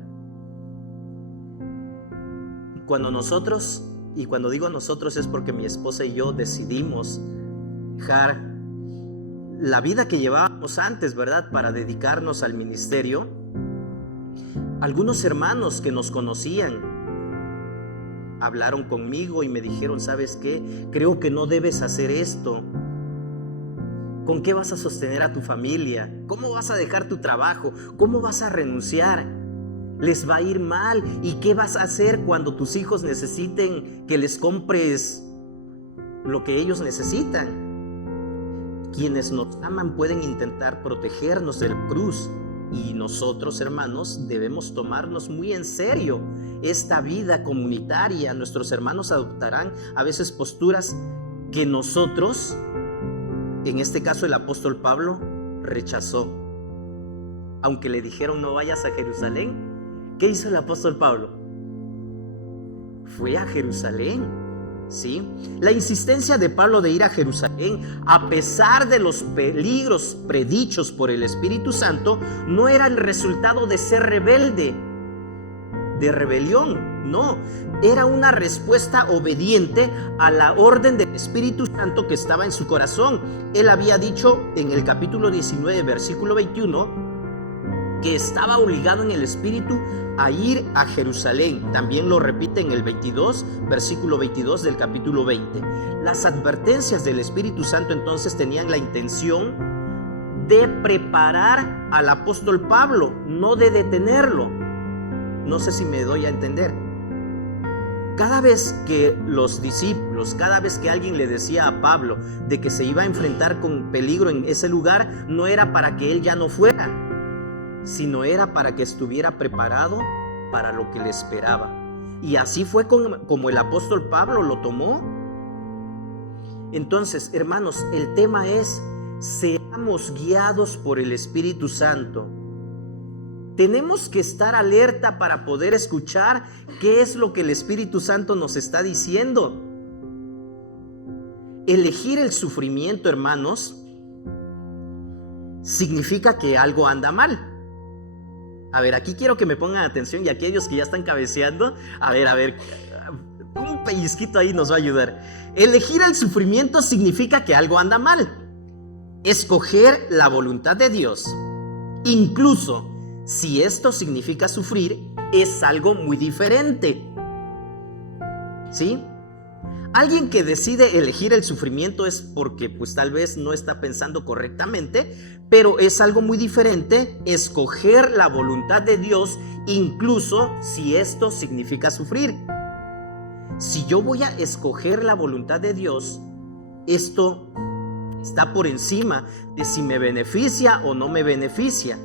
Cuando nosotros, y cuando digo nosotros es porque mi esposa y yo decidimos dejar la vida que llevábamos antes, ¿verdad?, para dedicarnos al ministerio, algunos hermanos que nos conocían hablaron conmigo y me dijeron: ¿sabes qué? Creo que no debes hacer esto. ¿Con qué vas a sostener a tu familia? ¿Cómo vas a dejar tu trabajo? ¿Cómo vas a renunciar? les va a ir mal. ¿Y qué vas a hacer cuando tus hijos necesiten que les compres lo que ellos necesitan? Quienes nos aman pueden intentar protegernos de la cruz, y nosotros, hermanos, debemos tomarnos muy en serio esta vida comunitaria. Nuestros hermanos adoptarán a veces posturas que nosotros, en este caso el apóstol Pablo, rechazó. Aunque le dijeron no vayas a Jerusalén, ¿qué hizo el apóstol Pablo? Fue a Jerusalén, ¿sí? La insistencia de Pablo de ir a Jerusalén, a pesar de los peligros predichos por el Espíritu Santo, no era el resultado de ser rebelde, de rebelión, no. Era una respuesta obediente a la orden del Espíritu Santo que estaba en su corazón. Él había dicho en el capítulo 19, versículo 21, que estaba obligado en el Espíritu a ir a Jerusalén. También lo repite en el 22, versículo 22 del capítulo 20. Las advertencias del Espíritu Santo entonces tenían la intención de preparar al apóstol Pablo, no de detenerlo. No sé si me doy a entender. Cada vez que los discípulos, cada vez que alguien le decía a Pablo de que se iba a enfrentar con peligro en ese lugar, no era para que él ya no fuera, sino era para que estuviera preparado para lo que le esperaba. Y así fue como el apóstol Pablo lo tomó. Entonces, hermanos, el tema es: seamos guiados por el Espíritu Santo. Tenemos que estar alerta para poder escuchar qué es lo que el Espíritu Santo nos está diciendo. Elegir el sufrimiento, hermanos, significa que algo anda mal. A ver, aquí quiero que me pongan atención, y aquellos que ya están cabeceando, a ver, un pellizquito ahí nos va a ayudar. Elegir el sufrimiento significa que algo anda mal. Escoger la voluntad de Dios, incluso si esto significa sufrir, es algo muy diferente. ¿Sí? Alguien que decide elegir el sufrimiento es porque pues tal vez no está pensando correctamente, pero es algo muy diferente escoger la voluntad de Dios, incluso si esto significa sufrir. Si yo voy a escoger la voluntad de Dios, esto está por encima de si me beneficia o no me beneficia.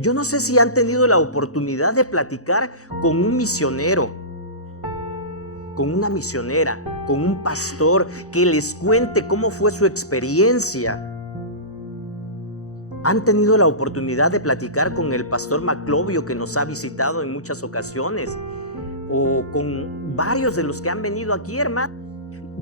Yo no sé si han tenido la oportunidad de platicar con un misionero, con una misionera, con un pastor, que les cuente cómo fue su experiencia. ¿Han tenido la oportunidad de platicar con el pastor Maclovio, que nos ha visitado en muchas ocasiones? O con varios de los que han venido aquí, hermano.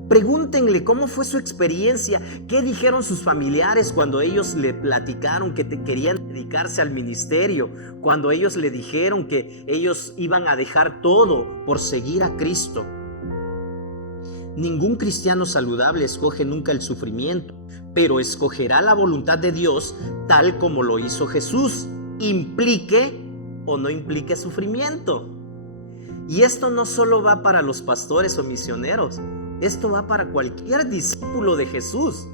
Pregúntenle cómo fue su experiencia, qué dijeron sus familiares cuando ellos le platicaron que querían dedicarse al ministerio, cuando ellos le dijeron que ellos iban a dejar todo por seguir a Cristo. Ningún cristiano saludable escoge nunca el sufrimiento, pero escogerá la voluntad de Dios tal como lo hizo Jesús, implique o no implique sufrimiento. Y esto no solo va para los pastores o misioneros, esto va para cualquier discípulo de Jesús.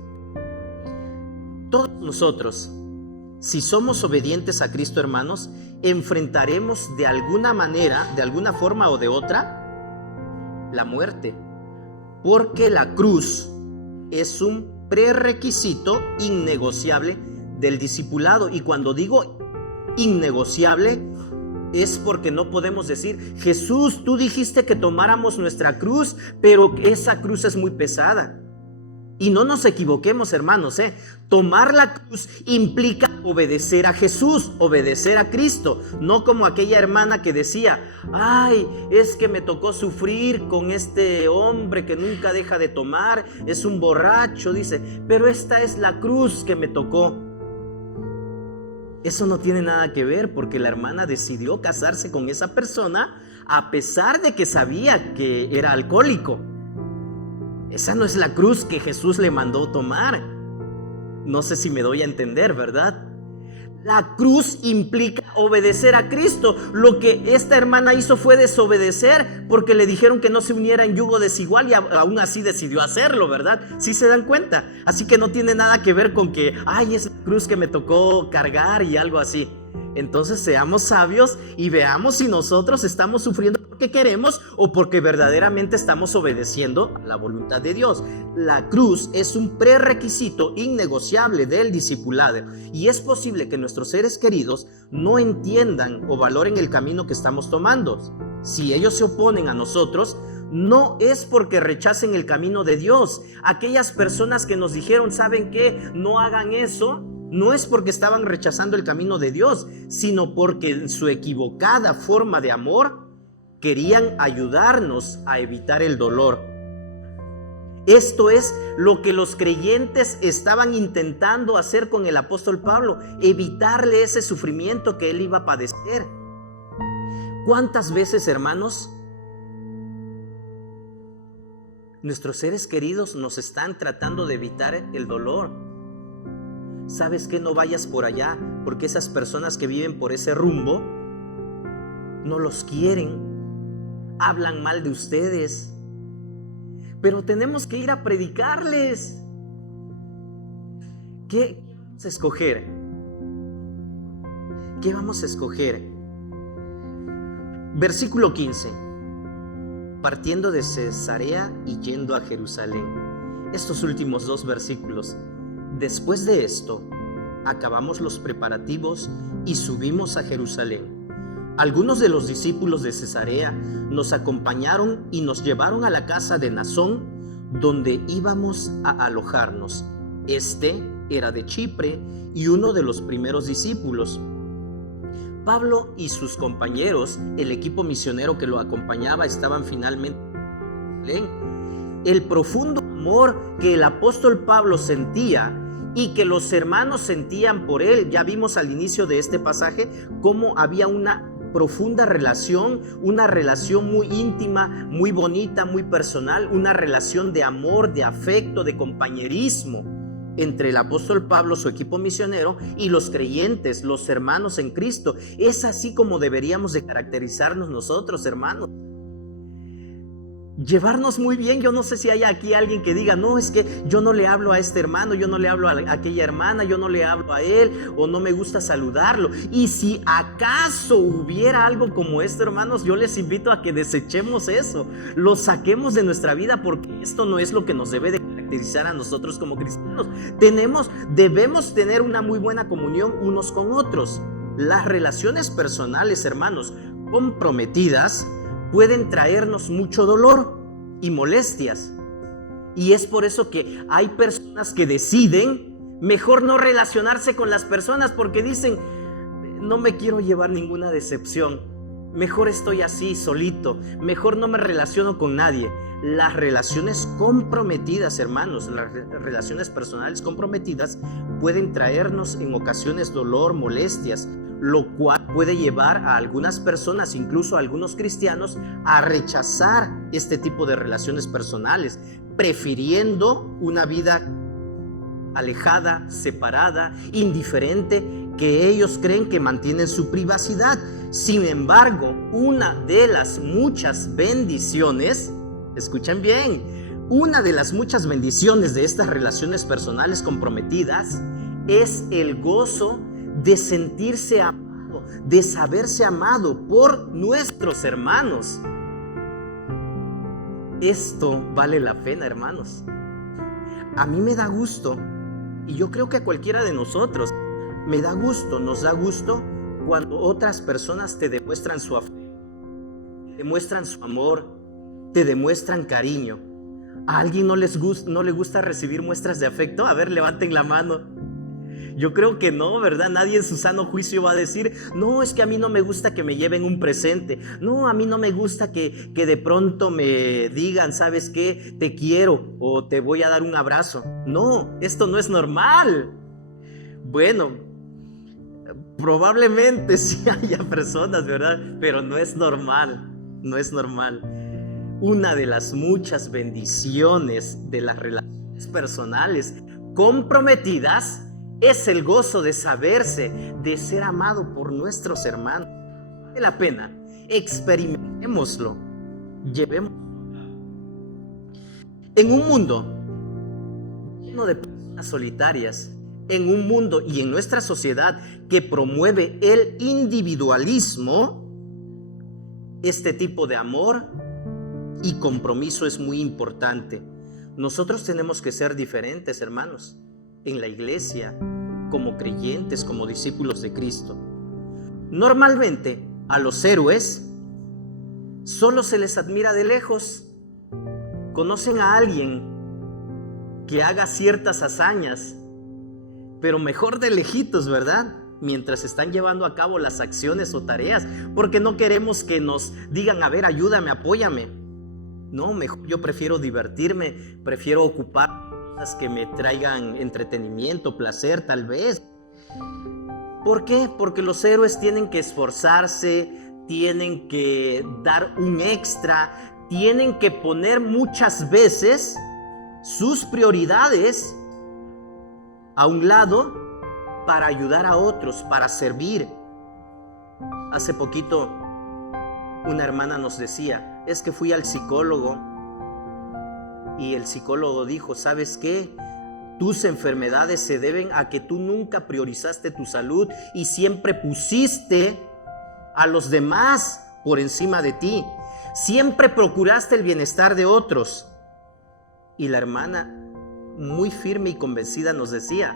Todos nosotros, si somos obedientes a Cristo, hermanos, enfrentaremos de alguna manera, de alguna forma o de otra, la muerte. Porque la cruz es un prerequisito innegociable del discipulado. Y cuando digo innegociable, es porque no podemos decir: Jesús, tú dijiste que tomáramos nuestra cruz, pero esa cruz es muy pesada. Y no nos equivoquemos, hermanos, tomar la cruz implica obedecer a Jesús, obedecer a Cristo. No como aquella hermana que decía: ay, es que me tocó sufrir con este hombre que nunca deja de tomar, es un borracho, dice, pero esta es la cruz que me tocó. Eso no tiene nada que ver, porque la hermana decidió casarse con esa persona a pesar de que sabía que era alcohólico. Esa no es la cruz que Jesús le mandó tomar. No sé si me doy a entender, ¿verdad? La cruz implica obedecer a Cristo. Lo que esta hermana hizo fue desobedecer porque le dijeron que no se uniera en yugo desigual, y aún así decidió hacerlo, ¿verdad? ¿Sí se dan cuenta? Así que no tiene nada que ver con que, ay, es la cruz que me tocó cargar y algo así. Entonces seamos sabios y veamos si nosotros estamos sufriendo porque queremos o porque verdaderamente estamos obedeciendo a la voluntad de Dios. La cruz es un prerequisito innegociable del discipulado, y es posible que nuestros seres queridos no entiendan o valoren el camino que estamos tomando. Si ellos se oponen a nosotros, no es porque rechacen el camino de Dios. Aquellas personas que nos dijeron, ¿saben qué? No hagan eso. No es porque estaban rechazando el camino de Dios, sino porque en su equivocada forma de amor querían ayudarnos a evitar el dolor. Esto es lo que los creyentes estaban intentando hacer con el apóstol Pablo, evitarle ese sufrimiento que él iba a padecer. ¿Cuántas veces, hermanos, nuestros seres queridos nos están tratando de evitar el dolor? ¿Sabes qué? No vayas por allá, porque esas personas que viven por ese rumbo no los quieren, hablan mal de ustedes, pero tenemos que ir a predicarles. ¿Qué vamos a escoger? ¿Qué vamos a escoger? Versículo 15. Partiendo de Cesarea y yendo a Jerusalén. Estos últimos dos versículos. Después de esto, acabamos los preparativos y subimos a Jerusalén. Algunos de los discípulos de Cesarea nos acompañaron y nos llevaron a la casa de Mnasón, donde íbamos a alojarnos. Este era de Chipre y uno de los primeros discípulos. Pablo y sus compañeros, el equipo misionero que lo acompañaba, estaban finalmente en Jerusalén. El profundo amor que el apóstol Pablo sentía y que los hermanos sentían por él, ya vimos al inicio de este pasaje cómo había una profunda relación, una relación muy íntima, muy bonita, muy personal, una relación de amor, de afecto, de compañerismo entre el apóstol Pablo, su equipo misionero, y los creyentes, los hermanos en Cristo. Es así como deberíamos de caracterizarnos nosotros, hermanos. Llevarnos muy bien. Yo no sé si hay aquí alguien que diga, no, es que yo no le hablo a este hermano, yo no le hablo a aquella hermana, yo no le hablo a él, o no me gusta saludarlo. Y si acaso hubiera algo como esto, hermanos, yo les invito a que desechemos eso, lo saquemos de nuestra vida, porque esto no es lo que nos debe de caracterizar a nosotros como cristianos. Debemos tener una muy buena comunión unos con otros. Las relaciones personales, hermanos, comprometidas, pueden traernos mucho dolor y molestias. Y es por eso que hay personas que deciden mejor no relacionarse con las personas, porque dicen, no me quiero llevar ninguna decepción, mejor estoy así solito, mejor no me relaciono con nadie. Las relaciones comprometidas, hermanos, las relaciones personales comprometidas pueden traernos en ocasiones dolor, molestias, lo cual puede llevar a algunas personas, incluso a algunos cristianos, a rechazar este tipo de relaciones personales, prefiriendo una vida alejada, separada, indiferente, que ellos creen que mantienen su privacidad. Sin embargo, una de las muchas bendiciones, escuchen bien, una de las muchas bendiciones de estas relaciones personales comprometidas es el gozo de sentirse amado, de saberse amado por nuestros hermanos. Esto vale la pena, hermanos. A mí me da gusto, y yo creo que a cualquiera de nosotros me da gusto, nos da gusto cuando otras personas te demuestran su afecto, te demuestran su amor, te demuestran cariño. ¿A alguien no le gusta recibir muestras de afecto? A ver, levanten la mano. Yo creo que no, ¿verdad? Nadie en su sano juicio va a decir, no, es que a mí no me gusta que me lleven un presente. No, a mí no me gusta que de pronto me digan, ¿sabes qué? Te quiero o te voy a dar un abrazo. No, esto no es normal. Bueno, probablemente sí haya personas, ¿verdad? Pero no es normal, no es normal. Una de las muchas bendiciones de las relaciones personales comprometidas es el gozo de saberse, de ser amado por nuestros hermanos. Vale la pena, experimentémoslo, llevémoslo. En un mundo lleno de personas solitarias, en un mundo y en nuestra sociedad que promueve el individualismo, este tipo de amor y compromiso es muy importante. Nosotros tenemos que ser diferentes, hermanos, en la iglesia, como creyentes, como discípulos de Cristo. Normalmente a los héroes solo se les admira de lejos. Conocen a alguien que haga ciertas hazañas, pero mejor de lejitos, ¿verdad? Mientras están llevando a cabo las acciones o tareas, porque no queremos que nos digan, a ver, ayúdame, apóyame. No, mejor yo prefiero divertirme, prefiero ocupar cosas que me traigan entretenimiento, placer, tal vez. ¿Por qué? Porque los héroes tienen que esforzarse, tienen que dar un extra, tienen que poner muchas veces sus prioridades a un lado para ayudar a otros, para servir. Hace poquito una hermana nos decía, es que fui al psicólogo y el psicólogo dijo, ¿sabes qué? Tus enfermedades se deben a que tú nunca priorizaste tu salud y siempre pusiste a los demás por encima de ti. Siempre procuraste el bienestar de otros. Y la hermana, muy firme y convencida, nos decía,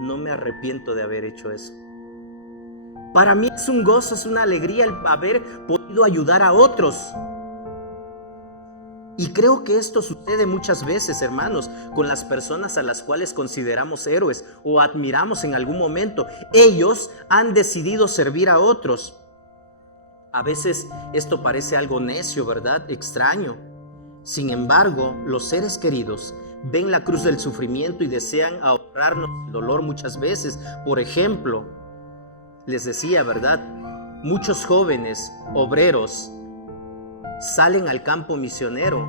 no me arrepiento de haber hecho eso. Para mí es un gozo, es una alegría el haber podido ayudar a otros. Y creo que esto sucede muchas veces, hermanos, con las personas a las cuales consideramos héroes o admiramos en algún momento. Ellos han decidido servir a otros. A veces esto parece algo necio, ¿verdad? Extraño. Sin embargo, los seres queridos ven la cruz del sufrimiento y desean ahorrarnos el dolor muchas veces. Por ejemplo, les decía, ¿verdad? Muchos jóvenes obreros salen al campo misionero,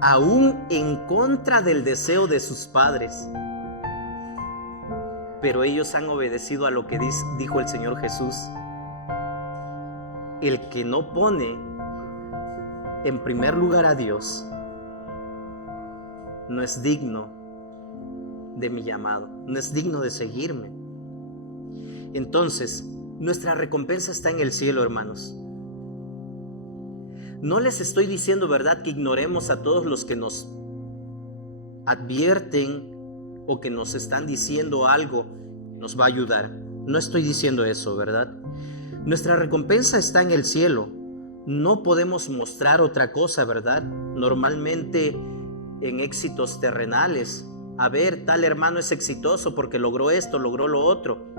aún en contra del deseo de sus padres. Pero ellos han obedecido a lo que dijo el Señor Jesús. El que no pone en primer lugar a Dios no es digno de mi llamado, no es digno de seguirme. Entonces, nuestra recompensa está en el cielo, hermanos. No les estoy diciendo, ¿verdad?, que ignoremos a todos los que nos advierten o que nos están diciendo algo que nos va a ayudar. No estoy diciendo eso, ¿verdad? Nuestra recompensa está en el cielo. No podemos mostrar otra cosa, ¿verdad? Normalmente en éxitos terrenales. A ver, tal hermano es exitoso porque logró esto, logró lo otro.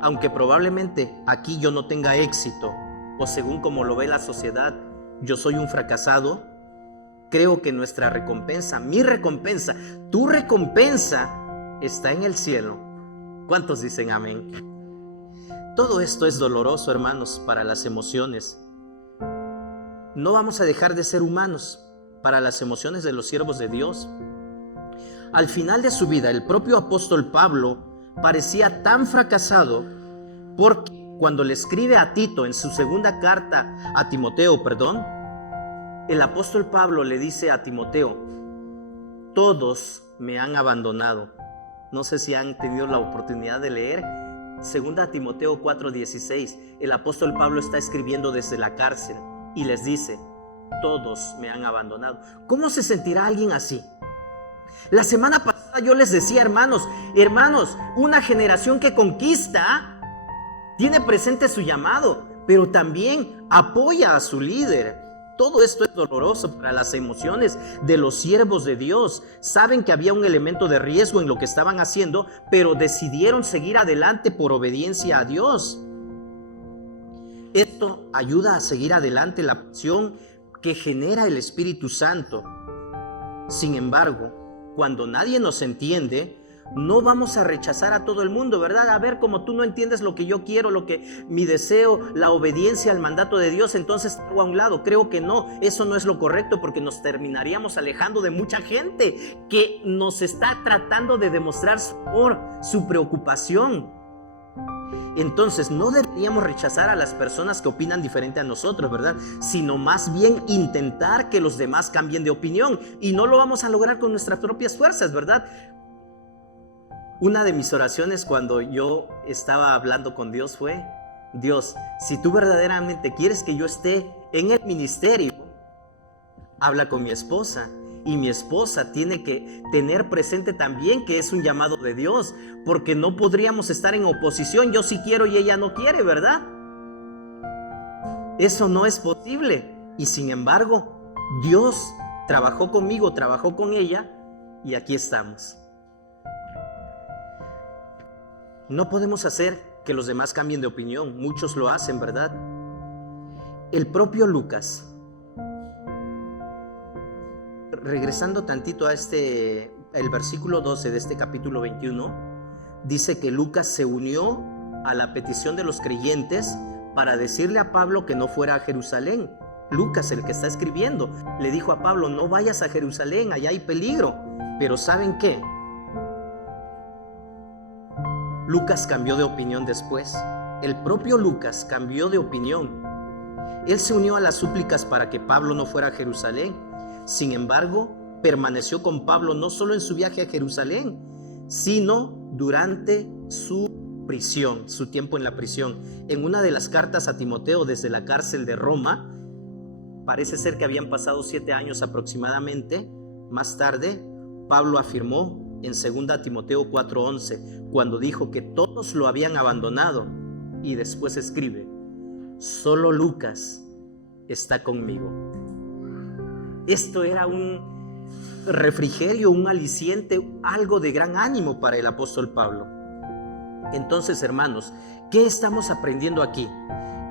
Aunque probablemente aquí yo no tenga éxito, o según como lo ve la sociedad, yo soy un fracasado, creo que nuestra recompensa, mi recompensa, tu recompensa está en el cielo. ¿Cuántos dicen amén? Todo esto es doloroso, hermanos, para las emociones. No vamos a dejar de ser humanos para las emociones de los siervos de Dios. Al final de su vida, el propio apóstol Pablo parecía tan fracasado porque cuando le escribe a Tito en su segunda carta a Timoteo, el apóstol Pablo le dice a Timoteo, todos me han abandonado. No sé si han tenido la oportunidad de leer segunda Timoteo 4:16. El apóstol Pablo está escribiendo desde la cárcel y les dice, todos me han abandonado. ¿Cómo se sentirá alguien así? La semana pasada yo les decía, hermanos, una generación que conquista tiene presente su llamado, pero también apoya a su líder. Todo esto es doloroso para las emociones de los siervos de Dios. Saben que había un elemento de riesgo en lo que estaban haciendo, pero decidieron seguir adelante por obediencia a Dios. Esto ayuda a seguir adelante la pasión que genera el Espíritu Santo. Sin embargo, cuando nadie nos entiende, no vamos a rechazar a todo el mundo, ¿verdad? A ver, como tú no entiendes lo que yo quiero, lo que mi deseo, la obediencia al mandato de Dios, entonces te hago a un lado. Creo que no, eso no es lo correcto, porque nos terminaríamos alejando de mucha gente que nos está tratando de demostrar su amor, su preocupación. Entonces no deberíamos rechazar a las personas que opinan diferente a nosotros, ¿verdad? Sino más bien intentar que los demás cambien de opinión, y no lo vamos a lograr con nuestras propias fuerzas, ¿verdad? Una de mis oraciones cuando yo estaba hablando con Dios fue: Dios, si tú verdaderamente quieres que yo esté en el ministerio, habla con mi esposa. Y mi esposa tiene que tener presente también que es un llamado de Dios, porque no podríamos estar en oposición, yo sí quiero y ella no quiere, ¿verdad? Eso no es posible. Y sin embargo, Dios trabajó conmigo, trabajó con ella, y aquí estamos. No podemos hacer que los demás cambien de opinión. Muchos lo hacen, ¿verdad? El propio Lucas, regresando tantito a el versículo 12 de este capítulo 21, dice que Lucas se unió a la petición de los creyentes para decirle a Pablo que no fuera a Jerusalén. Lucas, el que está escribiendo, le dijo a Pablo: no vayas a Jerusalén, allá hay peligro. Pero ¿saben qué? Lucas cambió de opinión después. El propio Lucas cambió de opinión. Él se unió a las súplicas para que Pablo no fuera a Jerusalén. Sin embargo, permaneció con Pablo no solo en su viaje a Jerusalén, sino durante su prisión, su tiempo en la prisión. En una de las cartas a Timoteo desde la cárcel de Roma, parece ser que habían pasado 7 años aproximadamente. Más tarde, Pablo afirmó en 2 Timoteo 4:11, cuando dijo que todos lo habían abandonado, y después escribe: solo Lucas está conmigo. Esto era un refrigerio, un aliciente, algo de gran ánimo para el apóstol Pablo. Entonces, hermanos, ¿qué estamos aprendiendo aquí?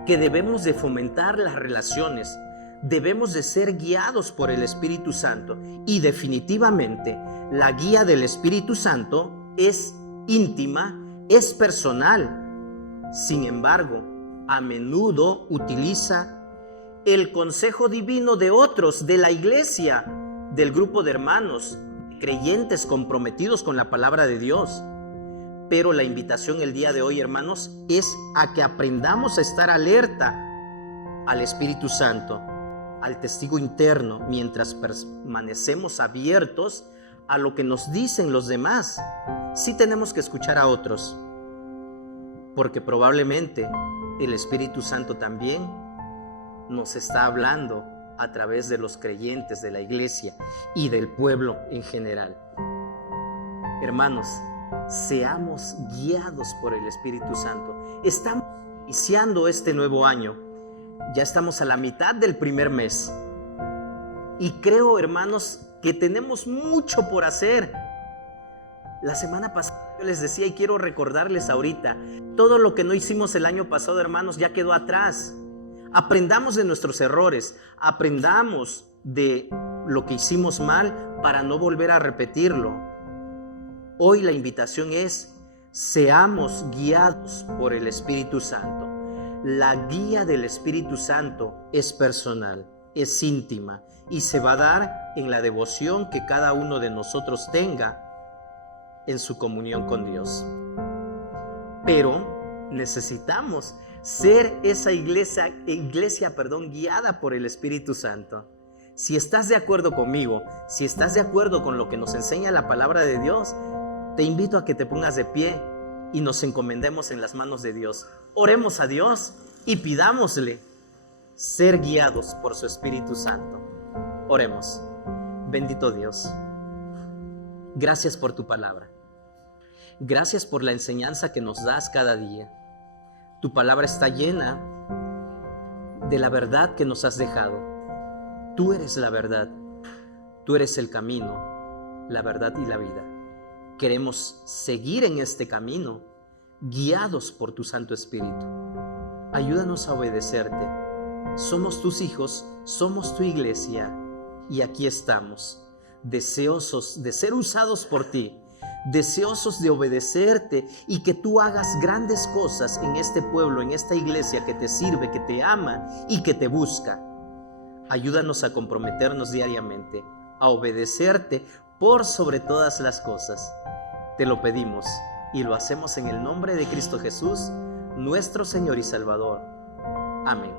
Que debemos de fomentar las relaciones, debemos de ser guiados por el Espíritu Santo, y definitivamente la guía del Espíritu Santo es íntima, es personal. Sin embargo, a menudo utiliza el consejo divino de otros, de la iglesia, del grupo de hermanos, creyentes comprometidos con la palabra de Dios. Pero la invitación el día de hoy, hermanos, es a que aprendamos a estar alerta al Espíritu Santo, al testigo interno, mientras permanecemos abiertos a lo que nos dicen los demás. Sí tenemos que escuchar a otros, porque probablemente el Espíritu Santo también nos está hablando a través de los creyentes de la iglesia y del pueblo en general. Hermanos, seamos guiados por el Espíritu Santo. Estamos iniciando este nuevo año. Ya estamos a la mitad del primer mes. Y creo, hermanos, que tenemos mucho por hacer. La semana pasada yo les decía, y quiero recordarles ahorita, todo lo que no hicimos el año pasado, hermanos, ya quedó atrás. Aprendamos de nuestros errores, aprendamos de lo que hicimos mal para no volver a repetirlo. Hoy la invitación es: seamos guiados por el Espíritu Santo. La guía del Espíritu Santo es personal, es íntima, y se va a dar en la devoción que cada uno de nosotros tenga en su comunión con Dios. Pero necesitamos ser esa iglesia, guiada por el Espíritu Santo. Si estás de acuerdo conmigo, si estás de acuerdo con lo que nos enseña la palabra de Dios, te invito a que te pongas de pie y nos encomendemos en las manos de Dios. Oremos a Dios y pidámosle ser guiados por su Espíritu Santo. Oremos. Bendito Dios, gracias por tu palabra. Gracias por la enseñanza que nos das cada día. Tu palabra está llena de la verdad que nos has dejado. Tú eres la verdad. Tú eres el camino, la verdad y la vida. Queremos seguir en este camino, guiados por tu Santo Espíritu. Ayúdanos a obedecerte. Somos tus hijos, somos tu iglesia, y aquí estamos, deseosos de ser usados por ti, deseosos de obedecerte y que tú hagas grandes cosas en este pueblo, en esta iglesia que te sirve, que te ama y que te busca. Ayúdanos a comprometernos diariamente, a obedecerte por sobre todas las cosas. Te lo pedimos y lo hacemos en el nombre de Cristo Jesús, nuestro Señor y Salvador. Amén.